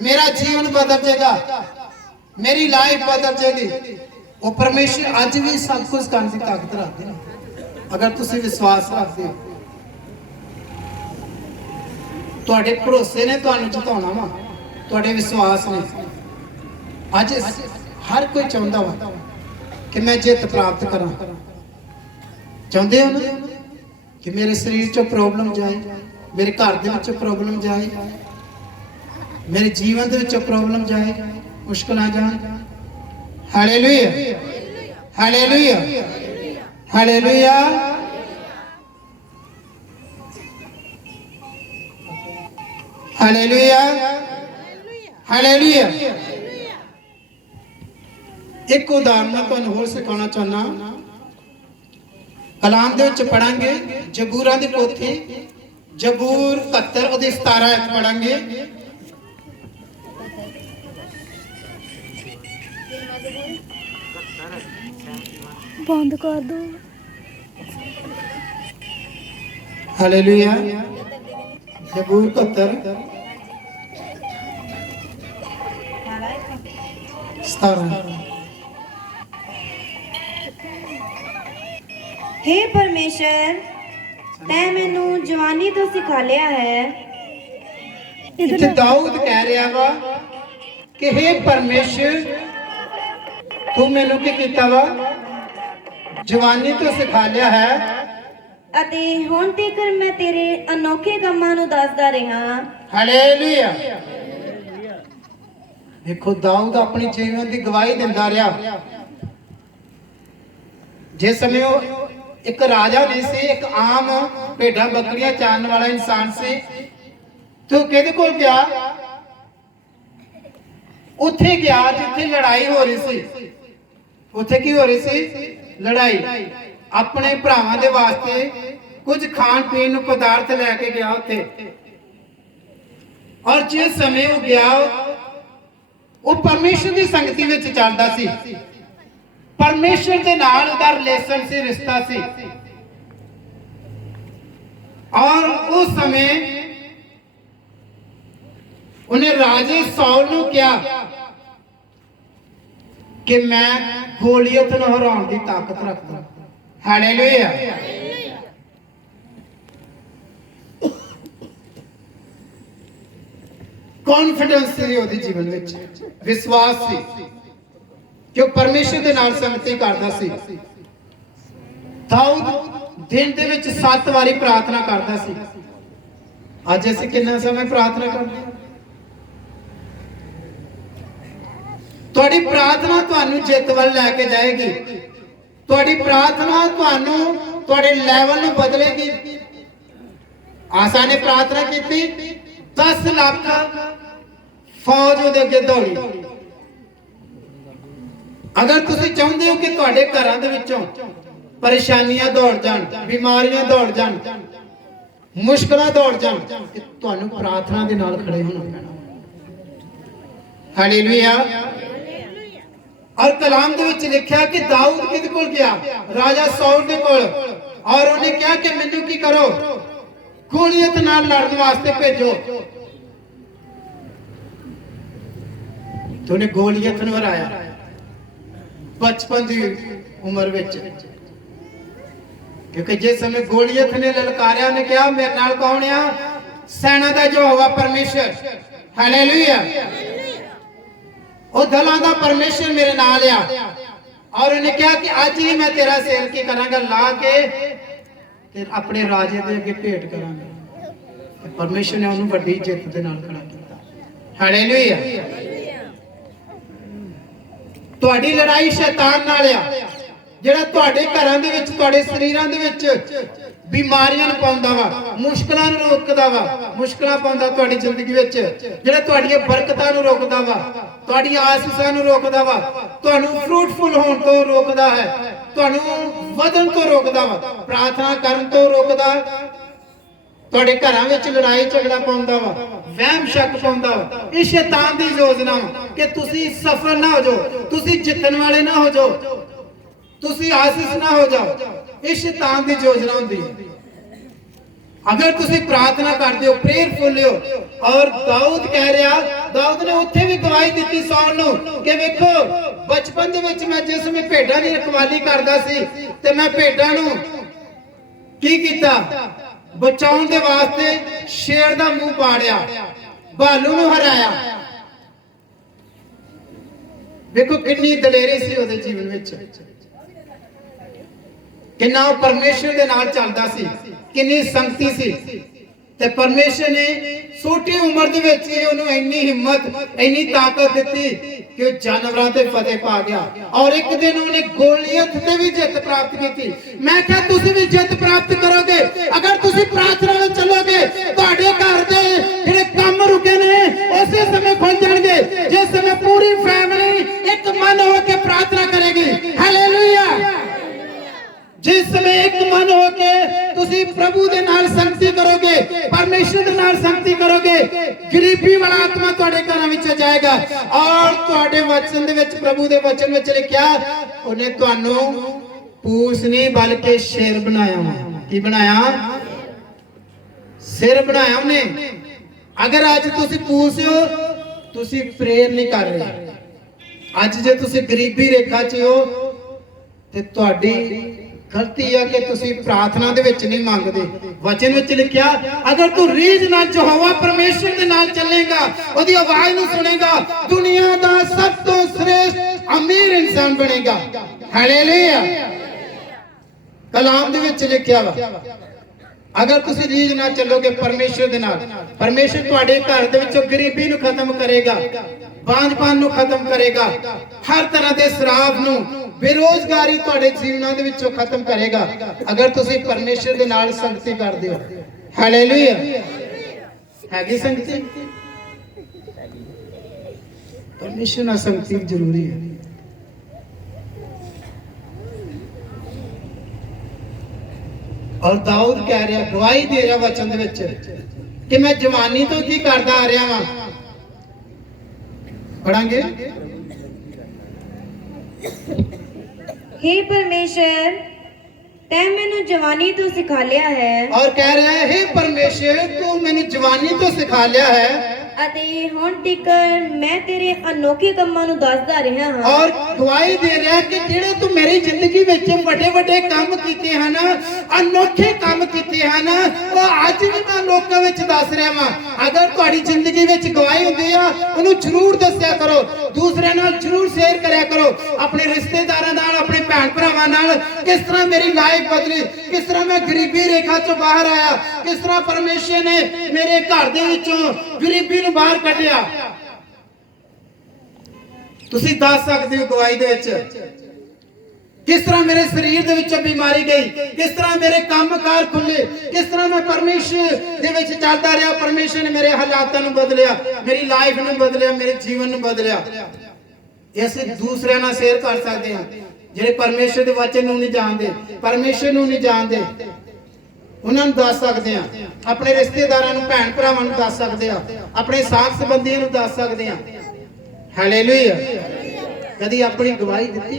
मेरा जीवन बदल जाएगा, मेरी लाइफ बदल जाएगी, वो परमेश्वर अज भी सब कुछ करने की ताकत रखते हैं। अगर तुसी विश्वास रखदे हो, तुहाडे भरोसे ने तुहानू जिताउणा वा, तुहाडे विश्वास ने। आज हर कोई चाहता वा कि मैं जित प्राप्त करा। चाहते हो ना कि मेरे शरीर चो प्रॉब्लम जाए, मेरे घर दे विचों प्रॉब्लम जाए, मेरे जीवन दे विचों प्रॉब्लम जाए, मुश्किल आ जाए। Hallelujah, hallelujah, hallelujah. Hallelujah, hallelujah. एक उदाहरण मैं तुहानू होर सिखाना चाहना। कलाम दे विच पढ़ांगे जबूरां दी पोथी, जबूर 71 ਉਹਦੇ 17 ਵਿੱਚ पढ़ांगे। बंद कर दो। हालेलुया। जबूर 71 17। हे परमेश्वर, ਤੈਂ ਮੈਨੂੰ ਜਵਾਨੀ ਤੋਂ ਸਿਖਾ ਲਿਆ ਹੈ। ਇੱਥੇ ਦਾਊਦ ਕਹਿ ਰਿਹਾ ਵਾ ਕਿ हे ਪਰਮੇਸ਼ਰ, ਤੂੰ ਮੈਨੂੰ ਕੀ ਕੀਤਾ ਵਾ? ਜਵਾਨੀ ਤੋਂ ਸਿਖਾ ਲਿਆ ਹੈ ਅਤੇ ਹੁਣ ਤੀਕਰ ਮੈਂ ਤੇਰੇ ਅਨੋਖੇ ਕੰਮਾਂ ਨੂੰ ਦੱਸਦਾ ਰਿਹਾ। ਹਾਲੇਲੂਇਆ। ਦੇਖੋ ਦਾਊਦ ਆਪਣੀ ਜੀਵਨ ਦੀ ਗਵਾਹੀ ਦਿੰਦਾ ਰਿਹਾ। ਜਿਸ ਸਮੇਂ ਉਹ ਇੱਕ ਰਾਜਾ ਨਹੀਂ ਸੀ, ਇੱਕ ਆਮ ਭੇਡਾਂ ਬੱਕਰੀਆਂ ਚਾਰਨ ਵਾਲਾ ਇਨਸਾਨ ਸੀ, ਤੇ ਉਹ ਕਿਹਦੇ ਕੋਲ ਗਿਆ? ਉੱਥੇ ਗਿਆ ਜਿੱਥੇ ਲੜਾਈ ਹੋ ਰਹੀ ਸੀ। ਉੱਥੇ ਕੀ ਹੋ ਰਹੀ ਸੀ? ਲੜਾਈ। ਆਪਣੇ ਭਰਾਵਾਂ ਦੇ ਵਾਸਤੇ ਕੁਝ ਖਾਣ ਪੀਣ ਨੂੰ ਪਦਾਰਥ ਲੈ ਕੇ ਗਿਆ ਉੱਥੇ। ਔਰ ਜਿਸ ਸਮੇਂ ਉਹ ਗਿਆ, ਉਹ ਪਰਮੇਸ਼ਰ ਦੀ ਸੰਗਤੀ ਵਿੱਚ ਚੱਲਦਾ ਸੀ। ਪਰਮੇਸ਼ਰ ਦੇ ਨਾਲ ਉਹਦਾ ਰਿਲੇਸ਼ਨ ਸੀ, ਰਿਸ਼ਤਾ ਸੀ। ਔਰ ਉਸ ਸਮੇਂ ਉਹਨੇ ਰਾਜੇ ਸੌਲ ਨੂੰ ਕਿਹਾ ਕਿ ਮੈਂ ਗੋਲੀਅਤ ਨੂੰ ਹਰਾਉਣ ਦੀ ਤਾਕਤ ਰੱਖਦਾ। ਹਾਲੇਲੂਇਆ। ਕੌਨਫੀਡੈਂਸ ਸੀ ਉਹਦੇ ਜੀਵਨ ਵਿੱਚ, ਵਿਸ਼ਵਾਸ ਸੀ ਕਿ ਉਹ ਪਰਮੇਸ਼ਰ ਦੇ ਨਾਲ ਸੰਗਤੀ ਕਰਦਾ ਸੀ। ਦਾਊਦ ਦਿਨ ਦੇ ਵਿੱਚ 7 ਵਾਰੀ ਪ੍ਰਾਰਥਨਾ ਕਰਦਾ ਸੀ। ਅੱਜ ਅਸੀਂ ਕਿੰਨਾ ਸਮੇਂ ਪ੍ਰਾਰਥਨਾ ਕਰਦੇ ਹਾਂ? ਤੁਹਾਡੀ ਪ੍ਰਾਰਥਨਾ ਤੁਹਾਨੂੰ ਜਿੱਤ ਵੱਲ ਲੈ ਕੇ ਜਾਏਗੀ। ਤੁਹਾਡੀ ਪ੍ਰਾਰਥਨਾ ਤੁਹਾਨੂੰ ਤੁਹਾਡੇ ਲੈਵਲ ਨੂੰ ਬਦਲੇਗੀ। ਆਸਾ ਨੇ ਪ੍ਰਾਰਥਨਾ ਕੀਤੀ, 10 ਲੱਖ ਫੌਜ ਉਹਦੇ ਅੱਗੇ ਦੌੜੀ। ਅਗਰ ਤੁਸੀਂ ਚਾਹੁੰਦੇ ਹੋ ਕਿ ਤੁਹਾਡੇ ਘਰਾਂ ਦੇ ਵਿੱਚੋਂ ਪਰੇਸ਼ਾਨੀਆਂ ਦੌੜ ਜਾਣ, ਬਿਮਾਰੀਆਂ ਦੌੜ ਜਾਣ, ਮੁਸ਼ਕਲਾਂ ਦੌੜ ਜਾਣ, ਤੇ ਤੁਹਾਨੂੰ ਪ੍ਰਾਰਥਨਾ ਦੇ ਨਾਲ ਖੜੇ ਹੋਣਾ ਪੈਣਾ। ਹਾਲੇਲੂਇਆ। ਔਰ ਕਲਾਮ ਦੇ ਵਿੱਚ ਲਿਖਿਆ ਕਿ ਦਾਊਦ ਕਿਹਦੇ ਕੋਲ ਗਿਆ? ਰਾਜਾ ਸੌਲ ਦੇ ਕੋਲ। ਔਰ ਉਹਨੇ ਕਿਹਾ ਕਿ ਮੈਨੂੰ ਕੀ ਕਰੋ? ਗੋਲੀਅਤ ਨਾਲ ਲੜਨ ਵਾਸਤੇ ਭੇਜੋ। ਤੇ ਉਹਨੇ ਗੋਲੀਅਤ ਨੂੰ ਹਰਾਇਆ 55 ਦੀ ਉਮਰ ਵਿੱਚ। ਕਿਉਂਕਿ ਜਿਸ ਸਮੇਂ ਗੋਲੀਅਤ ਨੇ ਲਲਕਾਰਿਆ, ਉਹਨੇ ਕਿਹਾ ਮੇਰੇ ਨਾਲ ਕੌਣ ਆ? ਸੈਨਾ ਦਾ ਯਹੋਵਾ ਪਰਮੇਸ਼ਰ। ਹਾਲੇਲੂਇਆ। ਉਹ ਦਲਾਂ ਦਾ ਪਰਮੇਸ਼ਰ ਮੇਰੇ ਨਾਲ ਆ। ਔਰ ਉਹਨੇ ਕਿਹਾ ਕਿ ਅੱਜ ਹੀ ਮੈਂ ਤੇਰਾ ਸਿਰ ਕੀ ਕਰਾਂਗਾ, ਲਾ ਕੇ ਤੇ ਆਪਣੇ ਰਾਜੇ ਦੇ ਅੱਗੇ ਭੇਟ ਕਰਾਂਗਾ। ਤੇ ਪਰਮੇਸ਼ਰ ਨੇ ਉਹਨੂੰ ਵੱਡੀ ਜਿੱਤ ਦੇ ਨਾਲ ਖੜਾ ਕੀਤਾ। ਹਾਲੇਲੂਇਆ। ਤੁਹਾਡੀ ਲੜਾਈ ਸ਼ੈਤਾਨ ਨਾਲ ਆ, ਜਿਹੜਾ ਤੁਹਾਡੇ ਘਰਾਂ ਦੇ ਵਿੱਚ, ਤੁਹਾਡੇ ਸਰੀਰਾਂ ਦੇ ਵਿੱਚ ਬਿਮਾਰੀਆਂ ਨੂੰ ਪਾਉਂਦਾ ਵਾ, ਮੁਸ਼ਕਲਾਂ ਨੂੰ ਰੋਕਦਾ ਵਾ, ਮੁਸ਼ਕਲਾਂ ਪਾਉਂਦਾ ਤੁਹਾਡੀ ਜ਼ਿੰਦਗੀ ਵਿੱਚ, ਜਿਹੜਾ ਤੁਹਾਡੀਆਂ ਬਰਕਤਾਂ ਨੂੰ ਰੋਕਦਾ ਵਾ, ਤੁਹਾਡੀਆਂ ਆਸੀਸਾਂ ਨੂੰ ਰੋਕਦਾ ਵਾ, ਤੁਹਾਨੂੰ ਫਰੂਟਫੁਲ ਹੋਣ ਤੋਂ ਰੋਕਦਾ ਹੈ, ਤੁਹਾਨੂੰ ਵਧਣ ਤੋਂ ਰੋਕਦਾ ਵਾ, ਪ੍ਰਾਰਥਨਾ ਕਰਨ ਤੋਂ ਰੋਕਦਾ, ਤੁਹਾਡੇ ਘਰਾਂ ਵਿੱਚ ਲੜਾਈ ਝਗੜਾ ਪਾਉਂਦਾ ਵਾ, ਵਹਿਮ ਸ਼ੱਕ ਪਾਉਂਦਾ ਵਾ। ਇਹ ਸ਼ੈਤਾਨ ਦੀ ਯੋਜਨਾ ਵਾ ਕਿ ਤੁਸੀਂ ਸਫਲ ਨਾ ਹੋ ਜਾਓ, ਤੁਸੀਂ ਜਿੱਤਣ ਵਾਲੇ ਨਾ ਹੋ ਜਾਓ, ਤੁਸੀਂ ਆਸੀਸ ਨਾ ਹੋ ਜਾਓ। ਇਹ ਸ਼ੈਤਾਨ ਦੀ ਯੋਜਨਾ ਹੁੰਦੀ ਹੈ। ਅਗਰ ਤੁਸੀਂ ਪ੍ਰਾਰਥਨਾ ਕਰਦੇ ਹੋ, ਪ੍ਰੇਅਰਫੁਲ ਹੋ। ਔਰ ਦਾਊਦ ਕਹਿ ਰਿਹਾ, ਦਾਊਦ ਨੇ ਉੱਥੇ ਵੀ ਗਵਾਹੀ ਦਿੱਤੀ ਸੌਲ ਨੂੰ ਕਿ ਵੇਖੋ, ਬਚਪਨ ਦੇ ਵਿੱਚ ਮੈਂ ਜਿਸ ਸਮੇਂ ਭੇਡਾਂ ਦੀ ਰਖਵਾਲੀ ਕਰਦਾ ਸੀ, ਤੇ ਮੈਂ ਭੇਡਾਂ ਨੂੰ ਕੀ ਕੀਤਾ? ਬਚਾਉਣ ਦੇ ਵਾਸਤੇ ਸ਼ੇਰ ਦਾ ਮੂੰਹ ਪਾੜਿਆ, ਭਾਲੂ ਨੂੰ ਹਰਾਇਆ। ਵੇਖੋ ਕਿੰਨੀ ਦਲੇਰੀ ਸੀ ਉਹਦੇ ਜੀਵਨ ਵਿੱਚ, ਕਿੰਨਾ ਉਹ ਪਰਮੇਸ਼ਰ ਦੇ ਨਾਲ ਚੱਲਦਾ ਸੀ, ਕਿੰਨੀ ਸੰਗਤੀ ਸੀ। ਤੇ ਪਰਮੇਸ਼ਰ ਨੇ ਛੋਟੀ ਉਮਰ ਦੇ ਵਿੱਚ ਹੀ ਉਹਨੂੰ ਇੰਨੀ ਹਿੰਮਤ, ਇੰਨੀ ਤਾਕਤ ਦਿੱਤੀ ਕਿ ਉਹ ਜਾਨਵਰਾਂ ਤੇ ਫਤਿਹ ਪਾ ਗਿਆ। ਔਰ ਇੱਕ ਦਿਨ ਉਹਨੇ ਗੋਲੀਅਤ ਤੇ ਵੀ ਜਿੱਤ ਪ੍ਰਾਪਤ ਕੀਤੀ। ਮੈਂ ਕਿਹਾ ਤੁਸੀਂ ਵੀ ਜਿੱਤ ਪ੍ਰਾਪਤ ਕਰੋਗੇ ਅਗਰ ਤੁਸੀਂ ਪ੍ਰਾਰਥਨਾ ਵਿੱਚ ਚੱਲੋਗੇ। ਤੁਹਾਡੇ ਘਰ ਦੇ ਜਿਹੜੇ ਕੰਮ ਰੁਕੇ ਨੇ ਉਸੇ ਸਮੇਂ ਖੁੱਲ ਜਾਣਗੇ, ਜਿਸ ਸਮੇਂ ਪੂਰੀ ਫੈਮਿਲੀ ਇੱਕ ਮਨ ਹੋ ਕੇ ਪ੍ਰਾਰਥਨਾ ਕਰੇਗੀ। ਹਾਲੇਲੂਇਆ। ਜਿਸ ਸਮੇਂ ਇੱਕ ਮਨ ਹੋ ਕੇ ਤੁਸੀਂ ਪ੍ਰਭੂ ਦੇ ਨਾਲ ਸੰਗਤੀ ਕਰੋਗੇ, ਪਰਮੇਸ਼ਰ ਦੇ ਨਾਲ ਸੰਗਤੀ ਕਰੋਗੇ, ਗਰੀਬੀ ਵਾਲਾ ਆਤਮਾ ਤੁਹਾਡੇ ਘਰਾਂ ਵਿੱਚ ਜਾਏਗਾ। ਔਰ ਤੁਹਾਡੇ ਵਚਨ ਦੇ ਵਿੱਚ, ਪ੍ਰਭੂ ਦੇ ਵਚਨ ਵਿੱਚ ਲਿਖਿਆ, ਉਹਨੇ ਤੁਹਾਨੂੰ ਪੂਛ ਨਹੀਂ ਬਲਕਿ ਸ਼ੇਰ ਬਣਾਇਆ। ਕੀ ਬਣਾਇਆ? ਸਿਰ ਬਣਾਇਆ ਉਹਨੇ। ਅਗਰ ਅੱਜ ਤੁਸੀਂ ਪੂਛ ਹੋ, ਤੁਸੀਂ ਪ੍ਰੇਅਰ ਨਹੀਂ ਕਰ ਰਹੇ। ਅੱਜ ਜੇ ਤੁਸੀਂ ਗਰੀਬੀ ਰੇਖਾ 'ਚ ਹੋ ਤੇ ਤੁਹਾਡੀ ਗਲਤੀ ਹੈ ਕਿ ਤੁਸੀਂ ਪ੍ਰਾਰਥਨਾ ਦੇ ਵਿੱਚ ਨਹੀਂ ਮੰਗਦੇ। ਵਚਨ ਵਿੱਚ ਲਿਖਿਆ ਅਗਰ ਤੂੰ ਰੀਝ ਨਾਲ ਯਹੋਵਾ ਪਰਮੇਸ਼ਰ ਦੇ ਨਾਲ ਚੱਲੇਗਾ, ਉਹਦੀ ਆਵਾਜ਼ ਨੂੰ ਸੁਣੇਗਾ, ਦੁਨੀਆ ਦਾ ਸਭ ਤੋਂ ਸ੍ਰੇਸ਼ਟ ਅਮੀਰ ਇਨਸਾਨ ਬਣੇਗਾ। ਹਾਲੇਲੂਇਆ। ਕਲਾਮ ਦੇ ਵਿੱਚ ਲਿਖਿਆ ਵਾ ਅਗਰ ਤੁਸੀਂ ਰੀਝ ਨਾਲ ਚੱਲੋਗੇ ਪਰਮੇਸ਼ਰ ਦੇ ਨਾਲ, ਪਰਮੇਸ਼ਰ ਤੁਹਾਡੇ ਘਰ ਦੇ ਵਿੱਚੋਂ ਗਰੀਬੀ ਨੂੰ ਖਤਮ ਕਰੇਗਾ, ਬਾਂਝਪਨ ਨੂੰ ਖਤਮ ਕਰੇਗਾ, ਹਰ ਤਰ੍ਹਾਂ ਦੇ ਸ਼ਰਾਬ ਨੂੰ, ਬੇਰੋਜ਼ਗਾਰੀ ਤੁਹਾਡੇ ਜੀਵਨਾਂ ਦੇ ਵਿੱਚੋਂ ਖਤਮ ਕਰੇਗਾ ਅਗਰ ਤੁਸੀਂ ਪਰਮੇਸ਼ਰ ਦੇ ਨਾਲ ਸੰਗਤੀ ਕਰਦੇ ਹੋ। ਹਾਲੇਲੂਇਆ। ਹੈਗੀ ਸੰਗਤੀ? ਪਰਮੇਸ਼ਰ ਨਾਲ ਸੰਗਤੀ ਜ਼ਰੂਰੀ ਹੈ। ਔਰ ਦਾਊਦ ਕਹਿ ਰਿਹਾ, ਗਵਾਹੀ ਦੇ ਰਿਹਾ ਵਚਨ ਦੇ ਵਿੱਚ ਕਿ ਮੈਂ ਜਵਾਨੀ ਤੋਂ ਕੀ ਕਰਦਾ ਆ ਰਿਹਾ ਵਾਂ। ਪੜਾਂਗੇ। हे परमेश्वर, तै मैनू जवानी तो सिखा लिया है और कह रहा है, हे परमेश्वर तू मैंने जवानी तो सिखा लिया है ਅਤੇ ਹੁਣ ਤੀਕਰ ਮੈਂ ਤੇਰੇ ਅਨੋਖੇ ਕੰਮਾਂ ਨੂੰ ਦੱਸਦਾ ਰਿਹਾ ਹਾਂ। और गवाही दे रहा है कि ਜਿਹੜੇ ਤੂੰ ਮੇਰੀ ਜ਼ਿੰਦਗੀ ਵਿੱਚ ਵੱਡੇ ਵੱਡੇ ਕੰਮ ਕੀਤੇ ਹਨ, ਅਨੋਖੇ ਕੰਮ ਕੀਤੇ ਹਨ, ਉਹ ਅੱਜ ਵੀ ਮੈਂ ਲੋਕਾਂ ਵਿੱਚ ਦੱਸ ਰਿਹਾ ਹਾਂ। ਅਗਰ ਤੁਹਾਡੀ ਜ਼ਿੰਦਗੀ ਵਿੱਚ ਗਵਾਹੀ ਹੁੰਦੀ ਆ, ਉਹਨੂੰ ਜ਼ਰੂਰ ਦੱਸਿਆ ਕਰੋ, ਦੂਸਰਿਆਂ ਨਾਲ ਜ਼ਰੂਰ ਸ਼ੇਅਰ ਕਰਿਆ ਕਰੋ, ਆਪਣੇ ਰਿਸ਼ਤੇਦਾਰਾਂ ਨਾਲ, ਆਪਣੇ ਭੈਣ ਭਰਾਵਾਂ ਨਾਲ, ਕਿਸ ਤਰ੍ਹਾਂ ਮੇਰੀ ਲਾਈਫ ਬਦਲੀ, ਕਿਸ ਤਰ੍ਹਾਂ ਮੈਂ ਗਰੀਬੀ ਰੇਖਾ ਚੋਂ ਬਾਹਰ ਆਇਆ, ਕਿਸ ਤਰ੍ਹਾਂ ਪਰਮੇਸ਼ਰ ਨੇ ਮੇਰੇ ਘਰ ਦੇ ਵਿੱਚੋਂ ਗਰੀਬੀ ਨੂੰ ਬਾਹਰ ਕੱਢਿਆ। ਤੁਸੀਂ ਦੱਸ ਸਕਦੇ ਹੋ ਗਵਾਹੀ ਦੇ ਵਿੱਚ ਕਿਸ ਤਰ੍ਹਾਂ ਮੇਰੇ ਸਰੀਰ ਦੇ ਵਿੱਚੋਂ ਬਿਮਾਰੀ ਗਈ, ਕਿਸ ਤਰ੍ਹਾਂ ਮੇਰੇ ਕੰਮਕਾਰ ਖੁੱਲੇ, ਕਿਸ ਤਰ੍ਹਾਂ ਮੈਂ ਪਰਮੇਸ਼ਰ ਦੇ ਵਿੱਚ ਚੱਲਦਾ ਰਿਹਾ, ਪਰਮੇਸ਼ਰ ਨੇ ਮੇਰੇ ਹਾਲਾਤਾਂ ਨੂੰ ਬਦਲਿਆ, ਮੇਰੀ ਲਾਈਫ ਨੂੰ ਬਦਲਿਆ, ਮੇਰੇ ਜੀਵਨ ਨੂੰ ਬਦਲਿਆ। ਇਹ ਅਸੀਂ ਦੂਸਰਿਆਂ ਨਾਲ ਸ਼ੇਅਰ ਕਰ ਸਕਦੇ ਹਾਂ ਜਿਹੜੇ ਪਰਮੇਸ਼ਰ ਦੇ ਵਚਨ ਨੂੰ ਨਹੀਂ ਜਾਣਦੇ, ਪਰਮੇਸ਼ਰ ਨੂੰ ਨਹੀਂ ਜਾਣਦੇ, ਉਹਨਾਂ ਨੂੰ ਦੱਸ ਸਕਦੇ ਆ, ਆਪਣੇ ਰਿਸ਼ਤੇਦਾਰਾਂ ਨੂੰ, ਭੈਣ ਭਰਾਵਾਂ ਨੂੰ ਦੱਸ ਸਕਦੇ ਆ, ਆਪਣੇ ਸਾਥ ਸੰਬੰਧੀਆਂ ਨੂੰ ਦੱਸ ਸਕਦੇ ਆ। ਹਾਲੇਲੂਇਆ। ਕਦੀ ਆਪਣੀ ਗਵਾਹੀ ਦਿੱਤੀ?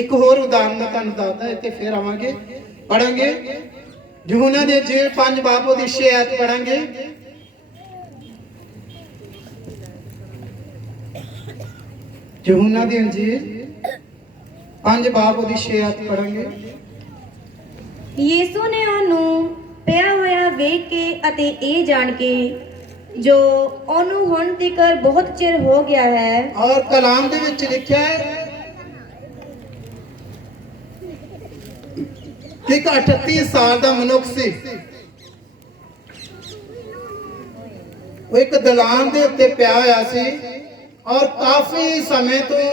ਇੱਕ ਹੋਰ ਉਦਾਹਰਨ ਮੈਂ ਤੁਹਾਨੂੰ ਦੱਸਦਾ, ਇੱਥੇ ਫੇਰ ਆਵਾਂਗੇ, ਪੜਾਂਗੇ ਯਹੂਨਾ ਦੇ ਅੰਜੀਲ 5 ਬਾਬ ਉਹਦੀ 6 ਆਇਤ ਪੜਾਂਗੇ। ਯਹੂਨਾ ਦੀ ਅੰਜੀਲ 5 ਬਾਬ ਉਹਦੀ 6 ਆਇਤ ਪੜਾਂਗੇ। ਯੀਸੂ ਨੇ ਉਹਨੂੰ ਪਿਆ ਹੋਇਆ ਵੇਖ ਕੇ ਅਤੇ ਇਹ ਜਾਣ ਕੇ ਜੋ ਉਹਨੂੰ ਹੁਣ ਤੀਕਰ ਬਹੁਤ ਚਿਰ ਹੋ ਗਿਆ ਹੈ। ਔਰ ਕਲਾਮ ਦੇ ਵਿੱਚ ਲਿਖਿਆ ਹੈ ਕਿ ਇੱਕ 38 ਸਾਲ ਦਾ ਮਨੁੱਖ ਸੀ, ਉਹ ਇੱਕ ਦਲਾਨ ਦੇ ਉੱਤੇ ਪਿਆ ਹੋਇਆ ਸੀ ਔਰ ਕਾਫੀ ਸਮੇਂ ਤੋਂ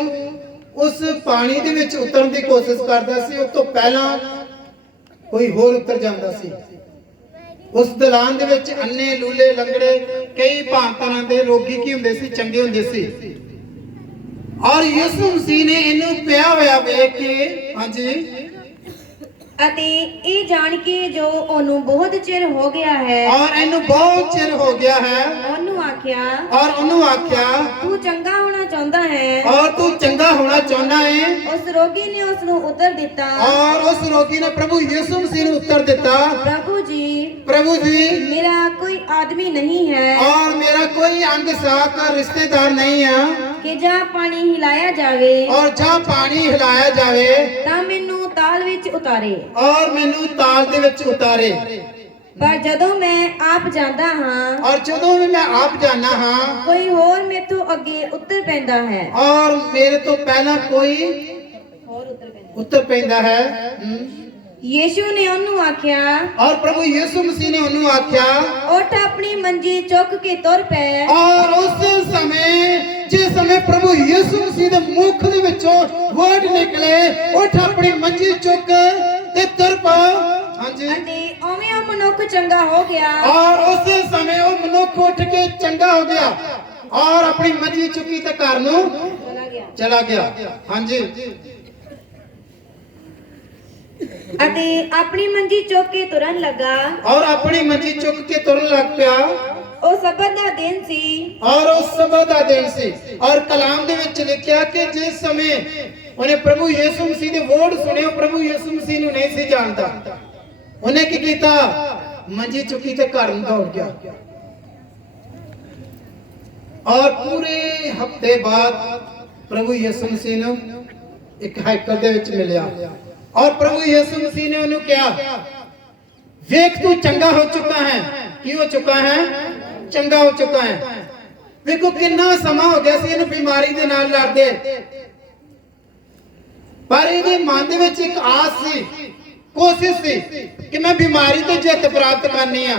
ਉਸ ਪਾਣੀ ਦੇ ਵਿੱਚ ਉਤਰਨ ਦੀ ਕੋਸ਼ਿਸ਼ ਕਰਦਾ ਸੀ। ਉਸ ਤੋਂ ਪਹਿਲਾਂ ਕੋਈ ਹੋਰ ਉਤਰ ਜਾਂਦਾ ਸੀ। ਉਸ ਦਲਾਨ ਦੇ ਵਿੱਚ ਅੰਨੇ, ਲੂਲੇ, ਲੰਗੜੇ, ਕਈ ਭਾਂਤਾਂ ਦੇ ਰੋਗੀ ਕੀ ਹੁੰਦੇ ਸੀ, ਚੰਗੇ ਹੁੰਦੇ ਸੀ। ਔਰ ਯਿਸੂ ਮਸੀਹ ਨੇ ਇਹਨੂੰ ਪਿਆ ਹੋਇਆ ਵੇਖ ਕੇ, ਹਾਂਜੀ, ਅਤੇ ਇਹ ਜਾਣ ਕੇ ਜੋ ਉਹਨੂੰ ਬਹੁਤ ਚਿਰ ਹੋ ਗਿਆ ਹੈ, ਔਰ ਇਹਨੂੰ ਬਹੁਤ ਚਿਰ ਹੋ ਗਿਆ ਹੈ, ਉਹਨੂੰ ਆਖਿਆ, ਔਰ ਉਹਨੂੰ ਆਖਿਆ ਤੂੰ ਚੰਗਾ ਹੋਣਾ ਚਾਹੁੰਦਾ ਹੈ, ਔਰ ਤੂੰ ਚੰਗਾ ਹੋਣਾ ਚਾਹੁੰਦਾ ਹੈ। ਉਸ ਰੋਗੀ ਨੇ ਉਸ ਨੂੰ ਉੱਤਰ ਦਿੱਤਾ, ਔਰ ਉਸ ਰੋਗੀ ਨੇ ਪ੍ਰਭੂ ਯਿਸੂ ਮਸੀਹ ਨੂੰ ਉੱਤਰ ਦਿੱਤਾ, ਪ੍ਰਭੂ ਜੀ मेरा कोई आदमी नहीं है और मेरा कोई अंग साथ का रिश्तेदार नहीं है कि जहाँ पानी हिलाया जावे और जहाँ पानी हिलाया जावे तां मैनू ताल विच उतारे और मैनू ताल दे विच उतारे। पर जदों मैं आप जांदा हां और जदों भी मैं आप जाना हां कोई होर मेथों अगे उतर पैंदा है और मेरे तो पहला कोई उतर पैंदा है। यीशु ने ਉਹਨੂੰ ਆਖਿਆ और प्रभु यीशु मसीह ने ਉਹਨੂੰ ਆਖਿਆ ਉੱਠ ਆਪਣੀ ਮੰਜੀ ਚੁੱਕ ਕੇ ਤੁਰ ਪੈ। और उस समय जिस समय प्रभु यीशु मसीह ਦੇ ਮੁਖ ਦੇ ਵਿੱਚੋਂ ਵਰਡ ਨਿਕਲੇ, ਉੱਠ ਆਪਣੀ ਮੰਜੀ ਚੁੱਕ ਤੇ ਤੁਰ ਪਾ। ਹਾਂਜੀ, ਅਤੇ ਉਵੇਂ ਉਹ ਮਨੁੱਖ ਚੰਗਾ ਹੋ ਗਿਆ और उस समय ਉਹ ਮਨੁੱਖ ਉੱਠ ਕੇ ਚੰਗਾ ਹੋ ਗਿਆ और ਆਪਣੀ ਮੰਜੀ ਚੁੱਕੀ ਤੇ ਘਰ ਨੂੰ ਚਲਾ ਗਿਆ। ਹਾਂਜੀ, ਅਤੇ ਆਪਣੀ ਮੰਜੀ ਚੁੱਕ ਕੇ ਤੁਰਨ ਲੱਗਾ और अपनी मंजी चुक के तुरन लग पिया। ਉਹ ਸਬਤ ਦਾ ਦਿਨ ਸੀ और उस सभा ਦਾ ਦਿਨ ਸੀ। और ਕਲਾਮ ਦੇ ਵਿੱਚ ਲਿਖਿਆ ਕਿ ਜਿਸ ਸਮੇਂ ਉਹਨੇ ਪ੍ਰਭੂ ਯਿਸੂ ਮਸੀਹ ਦੇ ਵਰਡ ਸੁਣੇ, ਪ੍ਰਭੂ ਯਿਸੂ ਮਸੀਹ ਨੂੰ ਨਹੀਂ ਸੀ ਜਾਣਦਾ, ਉਹਨੇ ਕੀ ਕੀਤਾ, ਮੰਜੀ ਚੁੱਕੀ ਤੇ ਘਰ ਨੂੰ ਦੌੜ ਗਿਆ। और पूरे हफ्ते बाद प्रभु यीशु मसीह ने ਇੱਕ ਹੈਕਲ ਦੇ ਵਿੱਚ ਮਿਲਿਆ ਔਰ ਪ੍ਰਭੂ ਯਿਸੂ ਮਸੀਹ ਨੇ ਉਹਨੂੰ ਕਿਹਾ ਵੇਖ ਤੂੰ ਚੰਗਾ ਹੋ ਚੁੱਕਾ ਹੈ। ਕੀ ਹੋ ਚੁੱਕਾ ਹੈ? ਚੰਗਾ ਹੋ ਚੁੱਕਾ ਹੈ। ਵੇਖੋ ਕਿੰਨਾ ਸਮਾਂ ਹੋ ਗਿਆ ਸੀ ਇਹਨੂੰ ਬਿਮਾਰੀ ਦੇ ਨਾਲ ਲੜਦੇ, ਪਰ ਇਹਦੇ ਮਨ ਦੇ ਵਿੱਚ ਇੱਕ ਆਸ ਸੀ, ਕੋਸ਼ਿਸ਼ ਸੀ ਕਿ ਮੈਂ ਬਿਮਾਰੀ ਤੋਂ ਜਿੱਤ ਪ੍ਰਾਪਤ ਕਰਨੀ ਆ।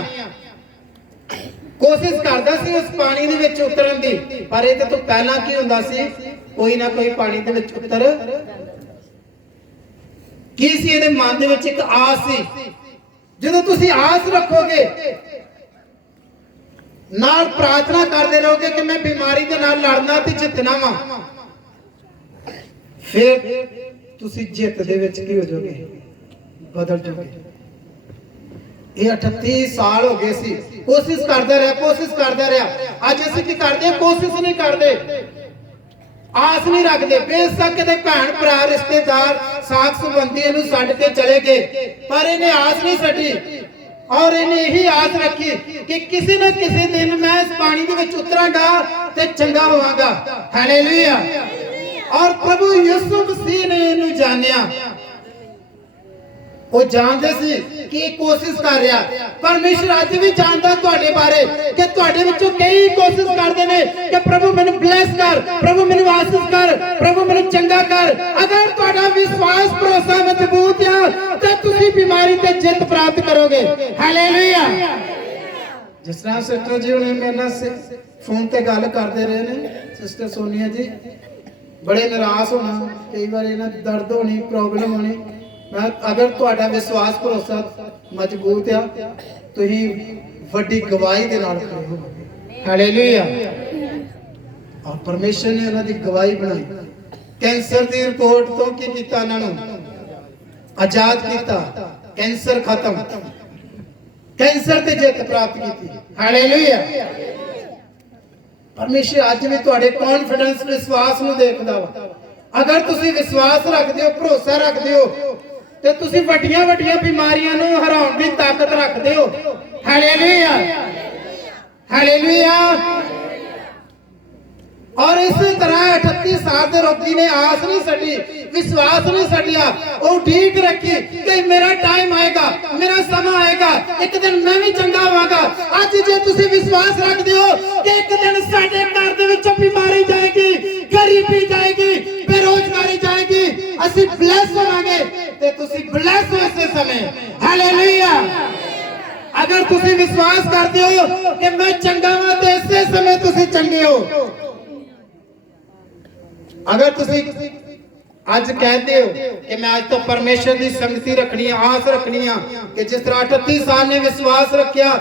ਕੋਸ਼ਿਸ਼ ਕਰਦਾ ਸੀ ਉਸ ਪਾਣੀ ਦੇ ਵਿੱਚ ਉਤਰਨ ਦੀ, ਪਰ ਇਹਦੇ ਤੋਂ ਪਹਿਲਾਂ ਕੀ ਹੁੰਦਾ ਸੀ? ਕੋਈ ਨਾ ਕੋਈ ਪਾਣੀ ਦੇ ਵਿੱਚ ਉਤਰ ਕੀ ਸੀ? ਇਹਦੇ ਮਨ ਦੇ ਵਿੱਚ ਇੱਕ ਆਸ ਸੀ। ਜਦੋਂ ਤੁਸੀਂ ਆਸ ਰੱਖੋਗੇ, ਨਾਲ ਪ੍ਰਾਰਥਨਾ ਕਰਦੇ ਰਹੋਗੇ ਕਿ ਮੈਂ ਬਿਮਾਰੀ ਦੇ ਨਾਲ ਲੜਨਾ ਤੇ ਜਿੱਤਣਾ ਵਾ, ਫਿਰ ਤੁਸੀਂ ਜਿੱਤ ਦੇ ਵਿੱਚ ਕੀ ਹੋ ਜਾਓਗੇ? ਬਦਲ ਜਾਓਗੇ। ਇਹ 38 ਸਾਲ ਹੋ ਗਏ ਸੀ, ਕੋਸ਼ਿਸ਼ ਕਰਦਾ ਰਿਹਾ। ਅੱਜ ਅਸੀਂ ਕੀ ਕਰਦੇ ਹਾਂ? ਕੋਸ਼ਿਸ਼ ਨਹੀਂ ਕਰਦੇ, ਆਸ ਨਹੀਂ ਰੱਖਦੇ। ਬੇਸ਼ੱਕ ਦੇ ਭੈਣ ਭਰਾ ਰਿਸ਼ਤੇਦਾਰ ਸਾਥ ਸੰਬੰਧੀ ਇਹਨੂੰ ਛੱਡ ਕੇ ਚਲੇ ਗਏ, ਪਰ ਇਹਨੇ ਆਸ ਨਹੀਂ ਛੱਡੀ ਔਰ ਇਹਨੇ ਇਹੀ ਆਸ ਰੱਖੀ ਕਿ ਕਿਸੇ ਨਾ ਕਿਸੇ ਦਿਨ ਮੈਂ ਇਸ ਪਾਣੀ ਦੇ ਵਿੱਚ ਉਤਰਾਂਗਾ ਤੇ ਚੰਗਾ ਹੋਵਾਂਗਾ। ਹਾਲੇਲੂਇਆ। ਔਰ ਪ੍ਰਭੂ ਯਿਸੂ ਮਸੀਹ ਨੇ ਇਹਨੂੰ ਜਾਣਿਆ। ਉਹ ਜਾਣਦੇ ਸੀ ਕਿ ਇਹ ਕੋਸ਼ਿਸ਼ ਕਰ ਰਿਹਾ। ਪਰਮੇਸ਼ਰ ਅੱਜ ਵੀ ਜਾਣਦਾ ਤੁਹਾਡੇ ਬਾਰੇ ਕਿ ਤੁਹਾਡੇ ਵਿੱਚੋਂ ਕਈ ਕੋਸ਼ਿਸ਼ ਕਰਦੇ ਨੇ ਕਿ ਪ੍ਰਭੂ ਮੈਨੂੰ ਬਲੈਸ ਕਰ, ਪ੍ਰਭੂ ਮੈਨੂੰ ਆਸ਼ੀਸ਼ ਕਰ, ਪ੍ਰਭੂ ਮੈਨੂੰ ਚੰਗਾ ਕਰ। ਅਗਰ ਤੁਹਾਡਾ ਵਿਸ਼ਵਾਸ ਭਰੋਸਾ ਮਜ਼ਬੂਤ ਆ ਤਾਂ ਤੁਸੀਂ ਬਿਮਾਰੀ ਤੇ ਜਿੱਤ ਪ੍ਰਾਪਤ ਕਰੋਗੇ। ਹਾਲੇਲੂਇਆ। ਜਿਸ ਤਰ੍ਹਾਂ ਸਿਸਟਰ ਜੀ ਹੁਣੇ ਮੇਰੇ ਨਾਲ ਫੋਨ ਤੇ ਗੱਲ ਕਰਦੇ ਰਹੇ ਨੇ, ਸਿਸਟਰ ਸੋਨੀਆ ਜੀ, ਬੜੇ ਨਿਰਾਸ਼ ਹੋਣਾ, ਕਈ ਵਾਰ ਇਹਨਾਂ ਦਰਦ ਹੋਣੀ, ਪ੍ਰੋਬਲਮ ਹੋਣੀ। ਅਗਰ ਤੁਹਾਡਾ ਵਿਸ਼ਵਾਸ ਭਰੋਸਾ ਮਜ਼ਬੂਤ ਆ, ਤੁਸੀਂ ਵੱਡੀ ਗਵਾਹੀ ਦੇ ਨਾਲ ਖੜੇ ਹੋਵੋਗੇ। ਹਾਲੇਲੂਇਆ। ਔਰ ਪਰਮੇਸ਼ਰ ਨੇ ਉਹਨਾਂ ਦੀ ਗਵਾਹੀ ਬਣਾਈ। ਕੈਂਸਰ ਦੀ ਰਿਪੋਰਟ ਤੋਂ ਕੀ ਕੀਤਾ? ਉਹਨਾਂ ਨੂੰ ਆਜ਼ਾਦ ਕੀਤਾ। ਕੈਂਸਰ ਖਤਮ, ਕੈਂਸਰ ਤੇ ਜਿੱਤ ਪ੍ਰਾਪਤ ਕੀਤੀ। ਹਾਲੇਲੂਇਆ। ਪਰਮੇਸ਼ਰ ਅੱਜ ਵੀ ਤੁਹਾਡੇ ਕੌਨਫੀਡੈਂਸ, ਵਿਸ਼ਵਾਸ ਨੂੰ ਦੇਖਦਾ ਵਾ। ਅਗਰ ਤੁਸੀਂ ਵਿਸ਼ਵਾਸ ਰੱਖਦੇ ਹੋ, ਭਰੋਸਾ ਰੱਖਦੇ ਹੋ ਤੇ ਤੁਸੀਂ ਵੱਡੀਆਂ ਵੱਡੀਆਂ ਬਿਮਾਰੀਆਂ ਨੂੰ ਹਰਾਉਣ ਦੀ ਤਾਕਤ ਰੱਖਦੇ ਹੋ। ਹਾਲੇਲੂਇਆ। ਹਾਲੇਲੂਇਆ। ਔਰ ਇਸੇ ਤਰ੍ਹਾਂ 38 ਸਾਲ ਦੇ ਰੋਗੀ ਨੇ ਆਸ ਨਹੀਂ ਛੱਡੀ, ਵਿਸ਼ਵਾਸ ਨਹੀਂ ਛੱਡਿਆ। ਉਹ ਠੀਕ ਰੱਖੀ ਕਿ ਮੇਰਾ ਟਾਈਮ ਆਏਗਾ, ਮੇਰਾ ਸਮਾਂ ਆਏਗਾ, ਇੱਕ ਦਿਨ ਮੈਂ ਵੀ ਚੰਗਾ ਹੋਵਾਂਗਾ। ਅੱਜ ਜੇ ਤੁਸੀਂ ਵਿਸ਼ਵਾਸ ਰੱਖਦੇ ਹੋ ਕਿ ਇੱਕ ਦਿਨ ਸਾਡੇ ਘਰ ਦੇ ਵਿੱਚੋਂ ਬਿਮਾਰੀ ਜਾਏਗੀ, ਗਰੀਬੀ ਜਾਏਗੀ, ਬੇਰੋਜ਼ਗਾਰੀ ਜਾਏਗੀ, ਅਸੀਂ ਬਲੈਸ ਹੋਵਾਂਗੇ ਤੇ ਤੁਸੀਂ ਬਲੈਸ ਹੋ ਇਸੇ ਸਮੇਂ। ਹਾਲੇਲੂਇਆ। ਅਗਰ ਤੁਸੀਂ ਵਿਸ਼ਵਾਸ ਕਰਦੇ ਹੋ ਕਿ ਮੈਂ ਚੰਗਾ ਹਾਂ ਤੇ ਇਸੇ ਸਮੇਂ ਤੁਸੀਂ ਚੰਗੇ ਹੋ। ਅਗਰ ਤੁਸੀਂ ਅੱਜ ਕਹਿੰਦੇ ਹੋ ਕਿ ਮੈਂ ਅੱਜ ਤੋਂ ਪਰਮੇਸ਼ਰ ਦੀ ਸੰਗਤੀ ਰੱਖਣੀ ਆ, ਆਸ ਰੱਖਣੀ ਆ, ਕਿ ਜਿਸ ਤਰ੍ਹਾਂ 38 ਸਾਲ ਨੇ ਵਿਸ਼ਵਾਸ ਰੱਖਿਆ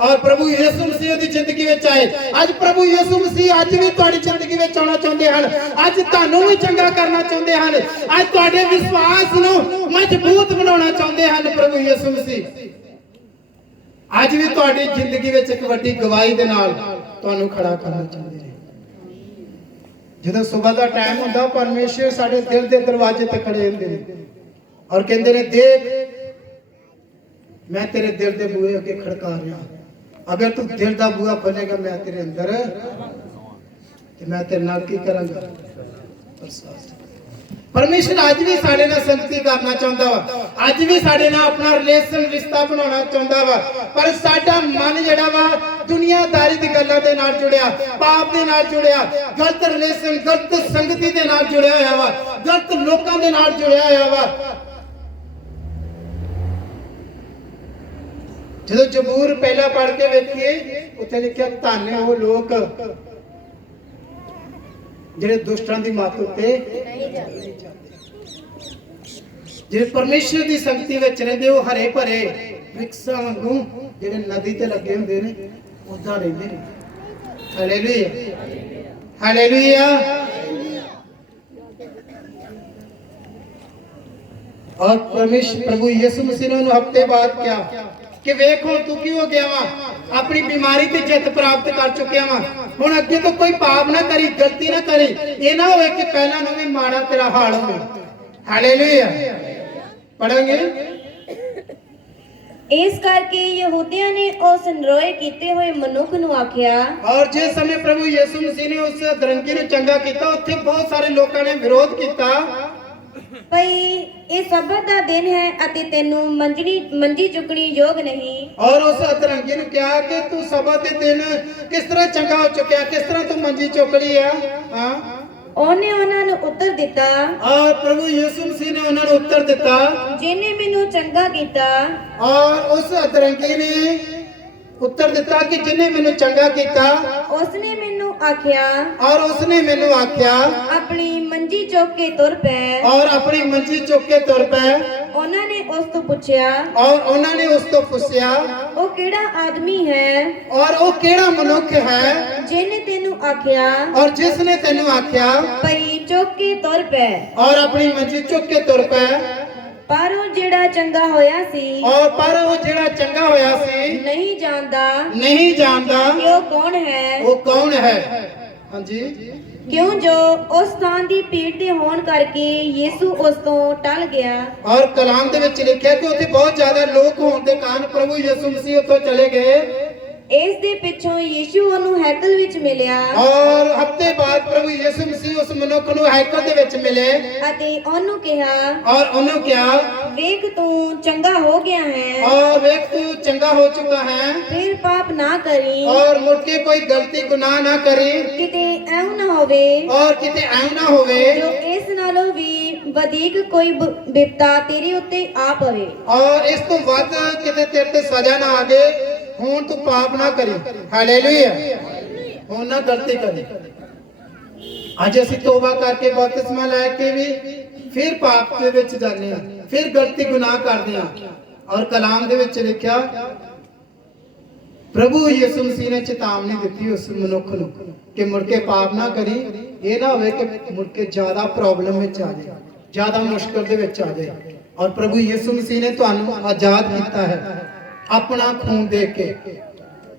ਔਰ ਪ੍ਰਭੂ ਯਿਸੂ ਮਸੀਹ ਦੀ ਜ਼ਿੰਦਗੀ ਵਿੱਚ ਆਏ, ਅੱਜ ਪ੍ਰਭੂ ਯਿਸੂ ਮਸੀਹ ਅੱਜ ਵੀ ਤੁਹਾਡੀ ਜ਼ਿੰਦਗੀ ਵਿੱਚ ਆਉਣਾ ਚਾਹੁੰਦੇ ਹਨ। ਅੱਜ ਤੁਹਾਨੂੰ ਵੀ ਚੰਗਾ ਕਰਨਾ ਚਾਹੁੰਦੇ ਹਨ। ਅੱਜ ਤੁਹਾਡੇ ਵਿਸ਼ਵਾਸ ਨੂੰ ਮਜ਼ਬੂਤ ਬਣਾਉਣਾ ਚਾਹੁੰਦੇ ਹਨ। ਪ੍ਰਭੂ ਯਿਸੂ ਮਸੀਹ ਅੱਜ ਵੀ ਤੁਹਾਡੀ ਜ਼ਿੰਦਗੀ ਵਿੱਚ ਇੱਕ ਵੱਡੀ ਗਵਾਹੀ ਦੇ ਨਾਲ ਤੁਹਾਨੂੰ ਖੜਾ ਕਰਨਾ ਚਾਹੁੰਦੇ ਨੇ। ਜਦੋਂ ਸਵੇਰ ਦਾ ਟਾਈਮ ਹੁੰਦਾ, ਪਰਮੇਸ਼ਰ ਸਾਡੇ ਦਿਲ ਦੇ ਦਰਵਾਜ਼ੇ ਤੇ ਖੜੇ ਹੁੰਦੇ ਨੇ ਔਰ ਕਹਿੰਦੇ ਨੇ, ਦੇਖ ਮੈਂ ਤੇਰੇ ਦਿਲ ਦੇ ਬੂਹੇ ਅੱਗੇ ਖੜਕਾ ਰਿਹਾ। ਅਗਰ ਤੂੰ ਦਿਲ ਦਾ ਬੂਹਾ ਖੋਲੇਗਾ, ਮੈਂ ਤੇਰੇ ਅੰਦਰ ਤੇ ਮੈਂ ਤੇਰੇ ਨਾਲ ਕੀ ਕਰਾਂਗਾ? ਪਰਮੇਸ਼ਰ ਅੱਜ ਵੀ ਸਾਡੇ ਨਾਲ ਸੰਗਤੀ ਕਰਨਾ ਚਾਹੁੰਦਾ ਵਾ। ਅੱਜ ਵੀ ਸਾਡੇ ਨਾਲ ਆਪਣਾ ਰਿਸ਼ਤਾ ਬਣਾਉਣਾ ਚਾਹੁੰਦਾ ਵਾ, ਪਰ ਸਾਡਾ ਮਨ ਜਿਹੜਾ ਵਾ ਦੁਨੀਆਦਾਰੀ ਦੀ ਗੱਲਾਂ ਦੇ ਨਾਲ ਜੁੜਿਆ, ਪਾਪ ਦੇ ਨਾਲ ਜੁੜਿਆ, ਗਲਤ ਰਿਲੇਸ਼ਨ, ਗਲਤ ਸੰਗਤੀ ਦੇ ਨਾਲ ਜੁੜਿਆ ਹੋਇਆ ਵਾ, ਗਲਤ ਲੋਕਾਂ ਦੇ ਨਾਲ ਜੁੜਿਆ ਹੋਇਆ ਵਾ। ਜਦੋਂ ਜ਼ਬੂਰ ਪਹਿਲਾਂ ਪੜ੍ਹ ਕੇ ਵੇਖੀਏ, ਉੱਥੇ ਲਿਖਿਆ ਧੰਨ ਉਹ ਲੋਕ ਜਿਹੜੇ ਦੁਸ਼ਟਾਂ ਦੀ ਮੱਤ ਉੱਤੇ ਨਹੀਂ ਜਾਂਦੇ, ਜਿਹੜੇ ਪਰਮੇਸ਼ਰ ਦੀ ਸੰਗਤੀ ਵਿੱਚ ਰਹਿੰਦੇ, ਉਹ ਹਰੇ ਭਰੇ ਵਿਰਖਾਂ ਵਾਂਗੂ ਜਿਹੜੇ ਨਦੀ ਤੇ ਲੱਗੇ ਹੁੰਦੇ ਨੇ, ਉਦਾਂ ਰਹਿੰਦੇ ਨੇ। ਹਾਲੇਲੂਇਆ। ਹਾਲੇਲੂਇਆ। ਔਰ ਪਰਮੇਸ਼ਰ ਪ੍ਰਭੂ ਯਿਸੂ ਮਸੀਹ ਨੇ ਉਹਨੂੰ ਹਫ਼ਤੇ ਬਾਅਦ ਕਿਹਾ ਕਿ ਵੇਖ ਹੁਣ ਤੂੰ ਕੀ ਹੋ ਗਿਆ ਵਾ, ਆਪਣੀ ਬਿਮਾਰੀ ਤੇ ਜਿੱਤ ਪ੍ਰਾਪਤ ਕਰ ਚੁੱਕਿਆ ਵਾ। ਹੁਣ ਅੱਗੇ ਤੋਂ ਕੋਈ ਪਾਪ ਨਾ ਕਰੀ, ਗਲਤੀ ਨਾ ਕਰੀ। ਇਹ ਨਾ ਹੋਵੇ ਕਿ ਪਹਿਲਾਂ ਨੂੰ ਵੀ ਮਾੜਾ ਤੇਰਾ ਹਾਲ ਹੋਵੇ। ਹਾਲੇਲੂਇਆ। ਪੜਾਂਗੇ। ਇਸ ਕਰਕੇ ਯਹੂਦੀਆਂ ਨੇ ਉਸ ਨਰੋਏ ਕੀਤੇ ਹੋਏ ਮਨੁੱਖ ਨੂੰ ਆਖਿਆ। ਔਰ ਜਿਸ ਸਮੇਂ ਪ੍ਰਭੂ ਯਿਸੂ ਮਸੀਹ ਨੇ ਉਸ ਦਰੰਗੀ ਨੂੰ ਚੰਗਾ ਕੀਤਾ, ਉੱਥੇ ਬਹੁਤ ਸਾਰੇ ਲੋਕਾਂ ਨੇ ਵਿਰੋਧ ਕੀਤਾ ਭਈ ਇਹ ਸਬਤ ਦਾ ਦਿਨ ਹੈ ਅਤੇ ਤੈਨੂੰ ਮੰਜੀ ਚੁੱਕਣੀ ਯੋਗ ਨਹੀਂ। ਔਰ ਉਸ ਅਤਰੰਗੀ ਨੂੰ ਕਿਹਾ ਕਿ ਤੂੰ ਸਬਤ ਦੇ ਦਿਨ ਕਿਸ ਤਰ੍ਹਾਂ ਚੰਗਾ ਹੋ ਚੁੱਕਿਆ, ਕਿਸ ਤਰ੍ਹਾਂ ਤੂੰ ਮੰਜੀ ਚੁੱਕ ਲਈ ਆ। ਹਾਂ, ਉਹਨੇ ਉਹਨਾਂ ਨੂੰ ਉੱਤਰ ਦਿੱਤਾ, ਔਰ ਪ੍ਰਭੂ ਯਿਸੂ ਮਸੀਹ ਨੇ ਉਹਨਾਂ ਨੂੰ ਉੱਤਰ ਦਿੱਤਾ, ਜਿਹਨੇ ਮੈਨੂੰ ਚੰਗਾ ਕੀਤਾ। ਔਰ ਉਸ ਅਤਰੰਗੀ ਨੇ ਉੱਤਰ ਦਿੱਤਾ ਕਿ ਜਿਹਨੇ ਮੈਨੂੰ ਚੰਗਾ ਕੀਤਾ, ਉਸਨੇ ਮੈਨੂੰ ਆਖਿਆ, ਔਰ ਉਸਨੇ ਮੈਨੂੰ ਆਖਿਆ, ਆਪਣੀ ਮੰਜੀ ਚੁੱਕ ਕੇ ਤੁਰ ਪੈ। ਔਰ ਆਪਣੀ ਮੰਜੀ ਚੁੱਕ ਕੇ ਤੁਰ ਪੈ। ਉਹਨਾਂ ਨੇ ਉਸ ਤੋਂ ਪੁੱਛਿਆ, ਔਰ ਉਹਨਾਂ ਨੇ ਉਸ ਤੋਂ ਪੁੱਛਿਆ, ਉਹ ਕਿਹੜਾ ਆਦਮੀ ਹੈ ਔਰ ਉਹ ਕਿਹੜਾ ਮਨੁੱਖ ਹੈ ਜਿਹਨੇ ਤੈਨੂੰ ਆਖਿਆ, ਔਰ ਜਿਸ ਨੇ ਤੈਨੂੰ ਆਖਿਆ ਭਈ ਚੁੱਕ ਕੇ ਤੁਰ ਪੈ। ਔਰ ਆਪਣੀ ਮੰਜੀ ਚੁੱਕ ਕੇ ਤੁਰ ਪੈ। ਪਰ ਉਹ ਜਿਹੜਾ ਚੰਗਾ ਹੋਇਆ ਸੀ, ਪਰ ਉਹ ਜਿਹੜਾ ਚੰਗਾ ਹੋਇਆ ਸੀ ਨਹੀਂ ਜਾਣਦਾ ਕਿ ਉਹ ਕੌਣ ਹੈ। ਉਹ ਕੌਣ ਹੈ। ਹਾਂਜੀ, ਕਿਉਂ ਜੋ ਉਸ ਥਾਂ ਦੀ ਭੀੜ ਦੇ ਹੋਣ ਕਰਕੇ ਯੀਸ਼ੂ ਉਸ ਤੋਂ ਟਲ ਗਿਆ। ਔਰ ਕਲਾਮ ਦੇ ਵਿੱਚ ਲਿਖਿਆ ਕਿ ਉੱਥੇ ਬਹੁਤ ਜ਼ਿਆਦਾ ਲੋਕ ਹੋਣ ਦੇ ਕਾਰਨ ਪ੍ਰਭੂ ਯਿਸੂ ਮਸੀਹ ਉੱਥੋਂ ਚਲੇ ਗਏ। ਇਸ ਦੇ ਪਿੱਛੋਂ ਯੀਸ਼ੂ ਉਹਨੂੰ ਹੈਕਲ ਵਿੱਚ ਮਿਲਿਆ ਔਰ ਹਫ਼ਤੇ ਬਾਅਦ ਪ੍ਰਭੂ ਯਿਸੂ ਮਸੀਹ ਉਸ ਮਨੁੱਖ ਨੂੰ ਹੈਕਲ ਦੇ ਵਿੱਚ ਮਿਲੇ ਅਤੇ ਉਹਨੂੰ ਕਿਹਾ, ਔਰ ਉਹਨੂੰ ਕਿਹਾ, ਵੇਖ ਤੂੰ ਚੰਗਾ ਹੋ ਗਿਆ ਹੈ, ਔਰ ਵੇਖ ਤੂੰ ਚੰਗਾ ਹੋ ਚੁੱਕਾ ਹੈ, ਫਿਰ ਪਾਪ ਨਾ ਕਰੀ, ਔਰ ਮੁੜ ਕੇ ਕੋਈ ਗਲਤੀ ਗੁਨਾਹ ਨਾ ਕਰੀ, ਕਿਤੇ ਐਉਂ ਨਾ ਹੋਵੇ ਔਰ ਕਿਤੇ ਐਂ ਨਾ ਹੋਵੇ ਜੋ ਇਸ ਨਾਲੋਂ ਵੀ ਵਧੇਕ ਕੋਈ ਬਿਪਤਾ ਤੇਰੇ ਉੱਤੇ ਆ ਪਵੇ। ਔਰ ਇਸ ਤੋਂ ਵੱਧ ਕਿਤੇ ਤੇਰੇ ਤੇ ਸਜ਼ਾ ਨਾ ਆਵੇ। ਹੁਣ ਤੂੰ ਪਾਪ ਨਾ ਕਰੀ। ਹਾਲੇਲੂਇਆ। ਹੁਣ ਨਾ ਗਲਤੀ ਕਰੀ। ਅੱਜ ਅਸੀਂ ਤੋਬਾ ਕਰਕੇ ਬਪਤਿਸਮਾ ਲੈ ਕੇ ਵੀ ਫਿਰ ਪਾਪ ਦੇ ਵਿੱਚ ਜਾਂਦੇ ਹਾਂ, ਫਿਰ ਗਲਤੀ ਗੁਨਾਹ ਕਰਦੇ ਹਾਂ। ਔਰ ਕਲਾਮ ਦੇ ਵਿੱਚ ਲਿਖਿਆ, ਪ੍ਰਭੂ ਯਿਸੂ ਮਸੀਹ ਨੇ ਚੇਤਾਵਨੀ ਦਿੱਤੀ ਉਸ ਮਨੁੱਖ ਨੂੰ ਕਿ ਮੁੜ ਕੇ ਪਾਪ ਨਾ ਕਰੀ। ਇਹ ਨਾ ਹੋਵੇ ਕਿ ਮੁੜ ਕੇ ਜ਼ਿਆਦਾ ਪ੍ਰੋਬਲਮ ਵਿੱਚ ਆ ਜਾਏ, ਜ਼ਿਆਦਾ ਮੁਸ਼ਕਲ ਦੇ ਵਿੱਚ ਆ ਜਾਏ। ਔਰ ਪ੍ਰਭੂ ਯਿਸੂ ਮਸੀਹ ਨੇ ਤੁਹਾਨੂੰ ਆਜ਼ਾਦ ਕੀਤਾ ਹੈ, ਆਪਣਾ ਖੂਨ ਦੇ ਕੇ,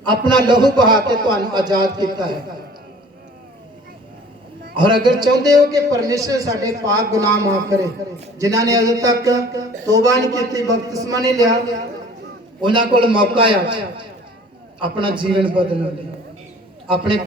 ਆਪਣਾ ਲਹੂ ਬਹਾ ਕੇ ਤੁਹਾਨੂੰ ਆਜ਼ਾਦ ਕੀਤਾ ਹੈ। ਔਰ ਅਗਰ ਚਾਹੁੰਦੇ ਹੋ ਕਿ ਪਰਮੇਸ਼ਰ ਸਾਡੇ ਪਾਪ ਗੁਨਾਹ ਮਾਫ ਕਰੇ, ਜਿਨ੍ਹਾਂ ਨੇ ਅਜੇ ਤੱਕ ਤੋਬਾ ਨਹੀਂ ਕੀਤੀ, ਬਪਤਿਸਮਾ ਨਹੀਂ ਲਿਆ, ਉਹਨਾਂ ਕੋਲ ਮੌਕਾ ਹੈ ਆਪਣਾ ਜੀਵਨ ਬਦਲਣ ਲਈ, ਆਪਣੇ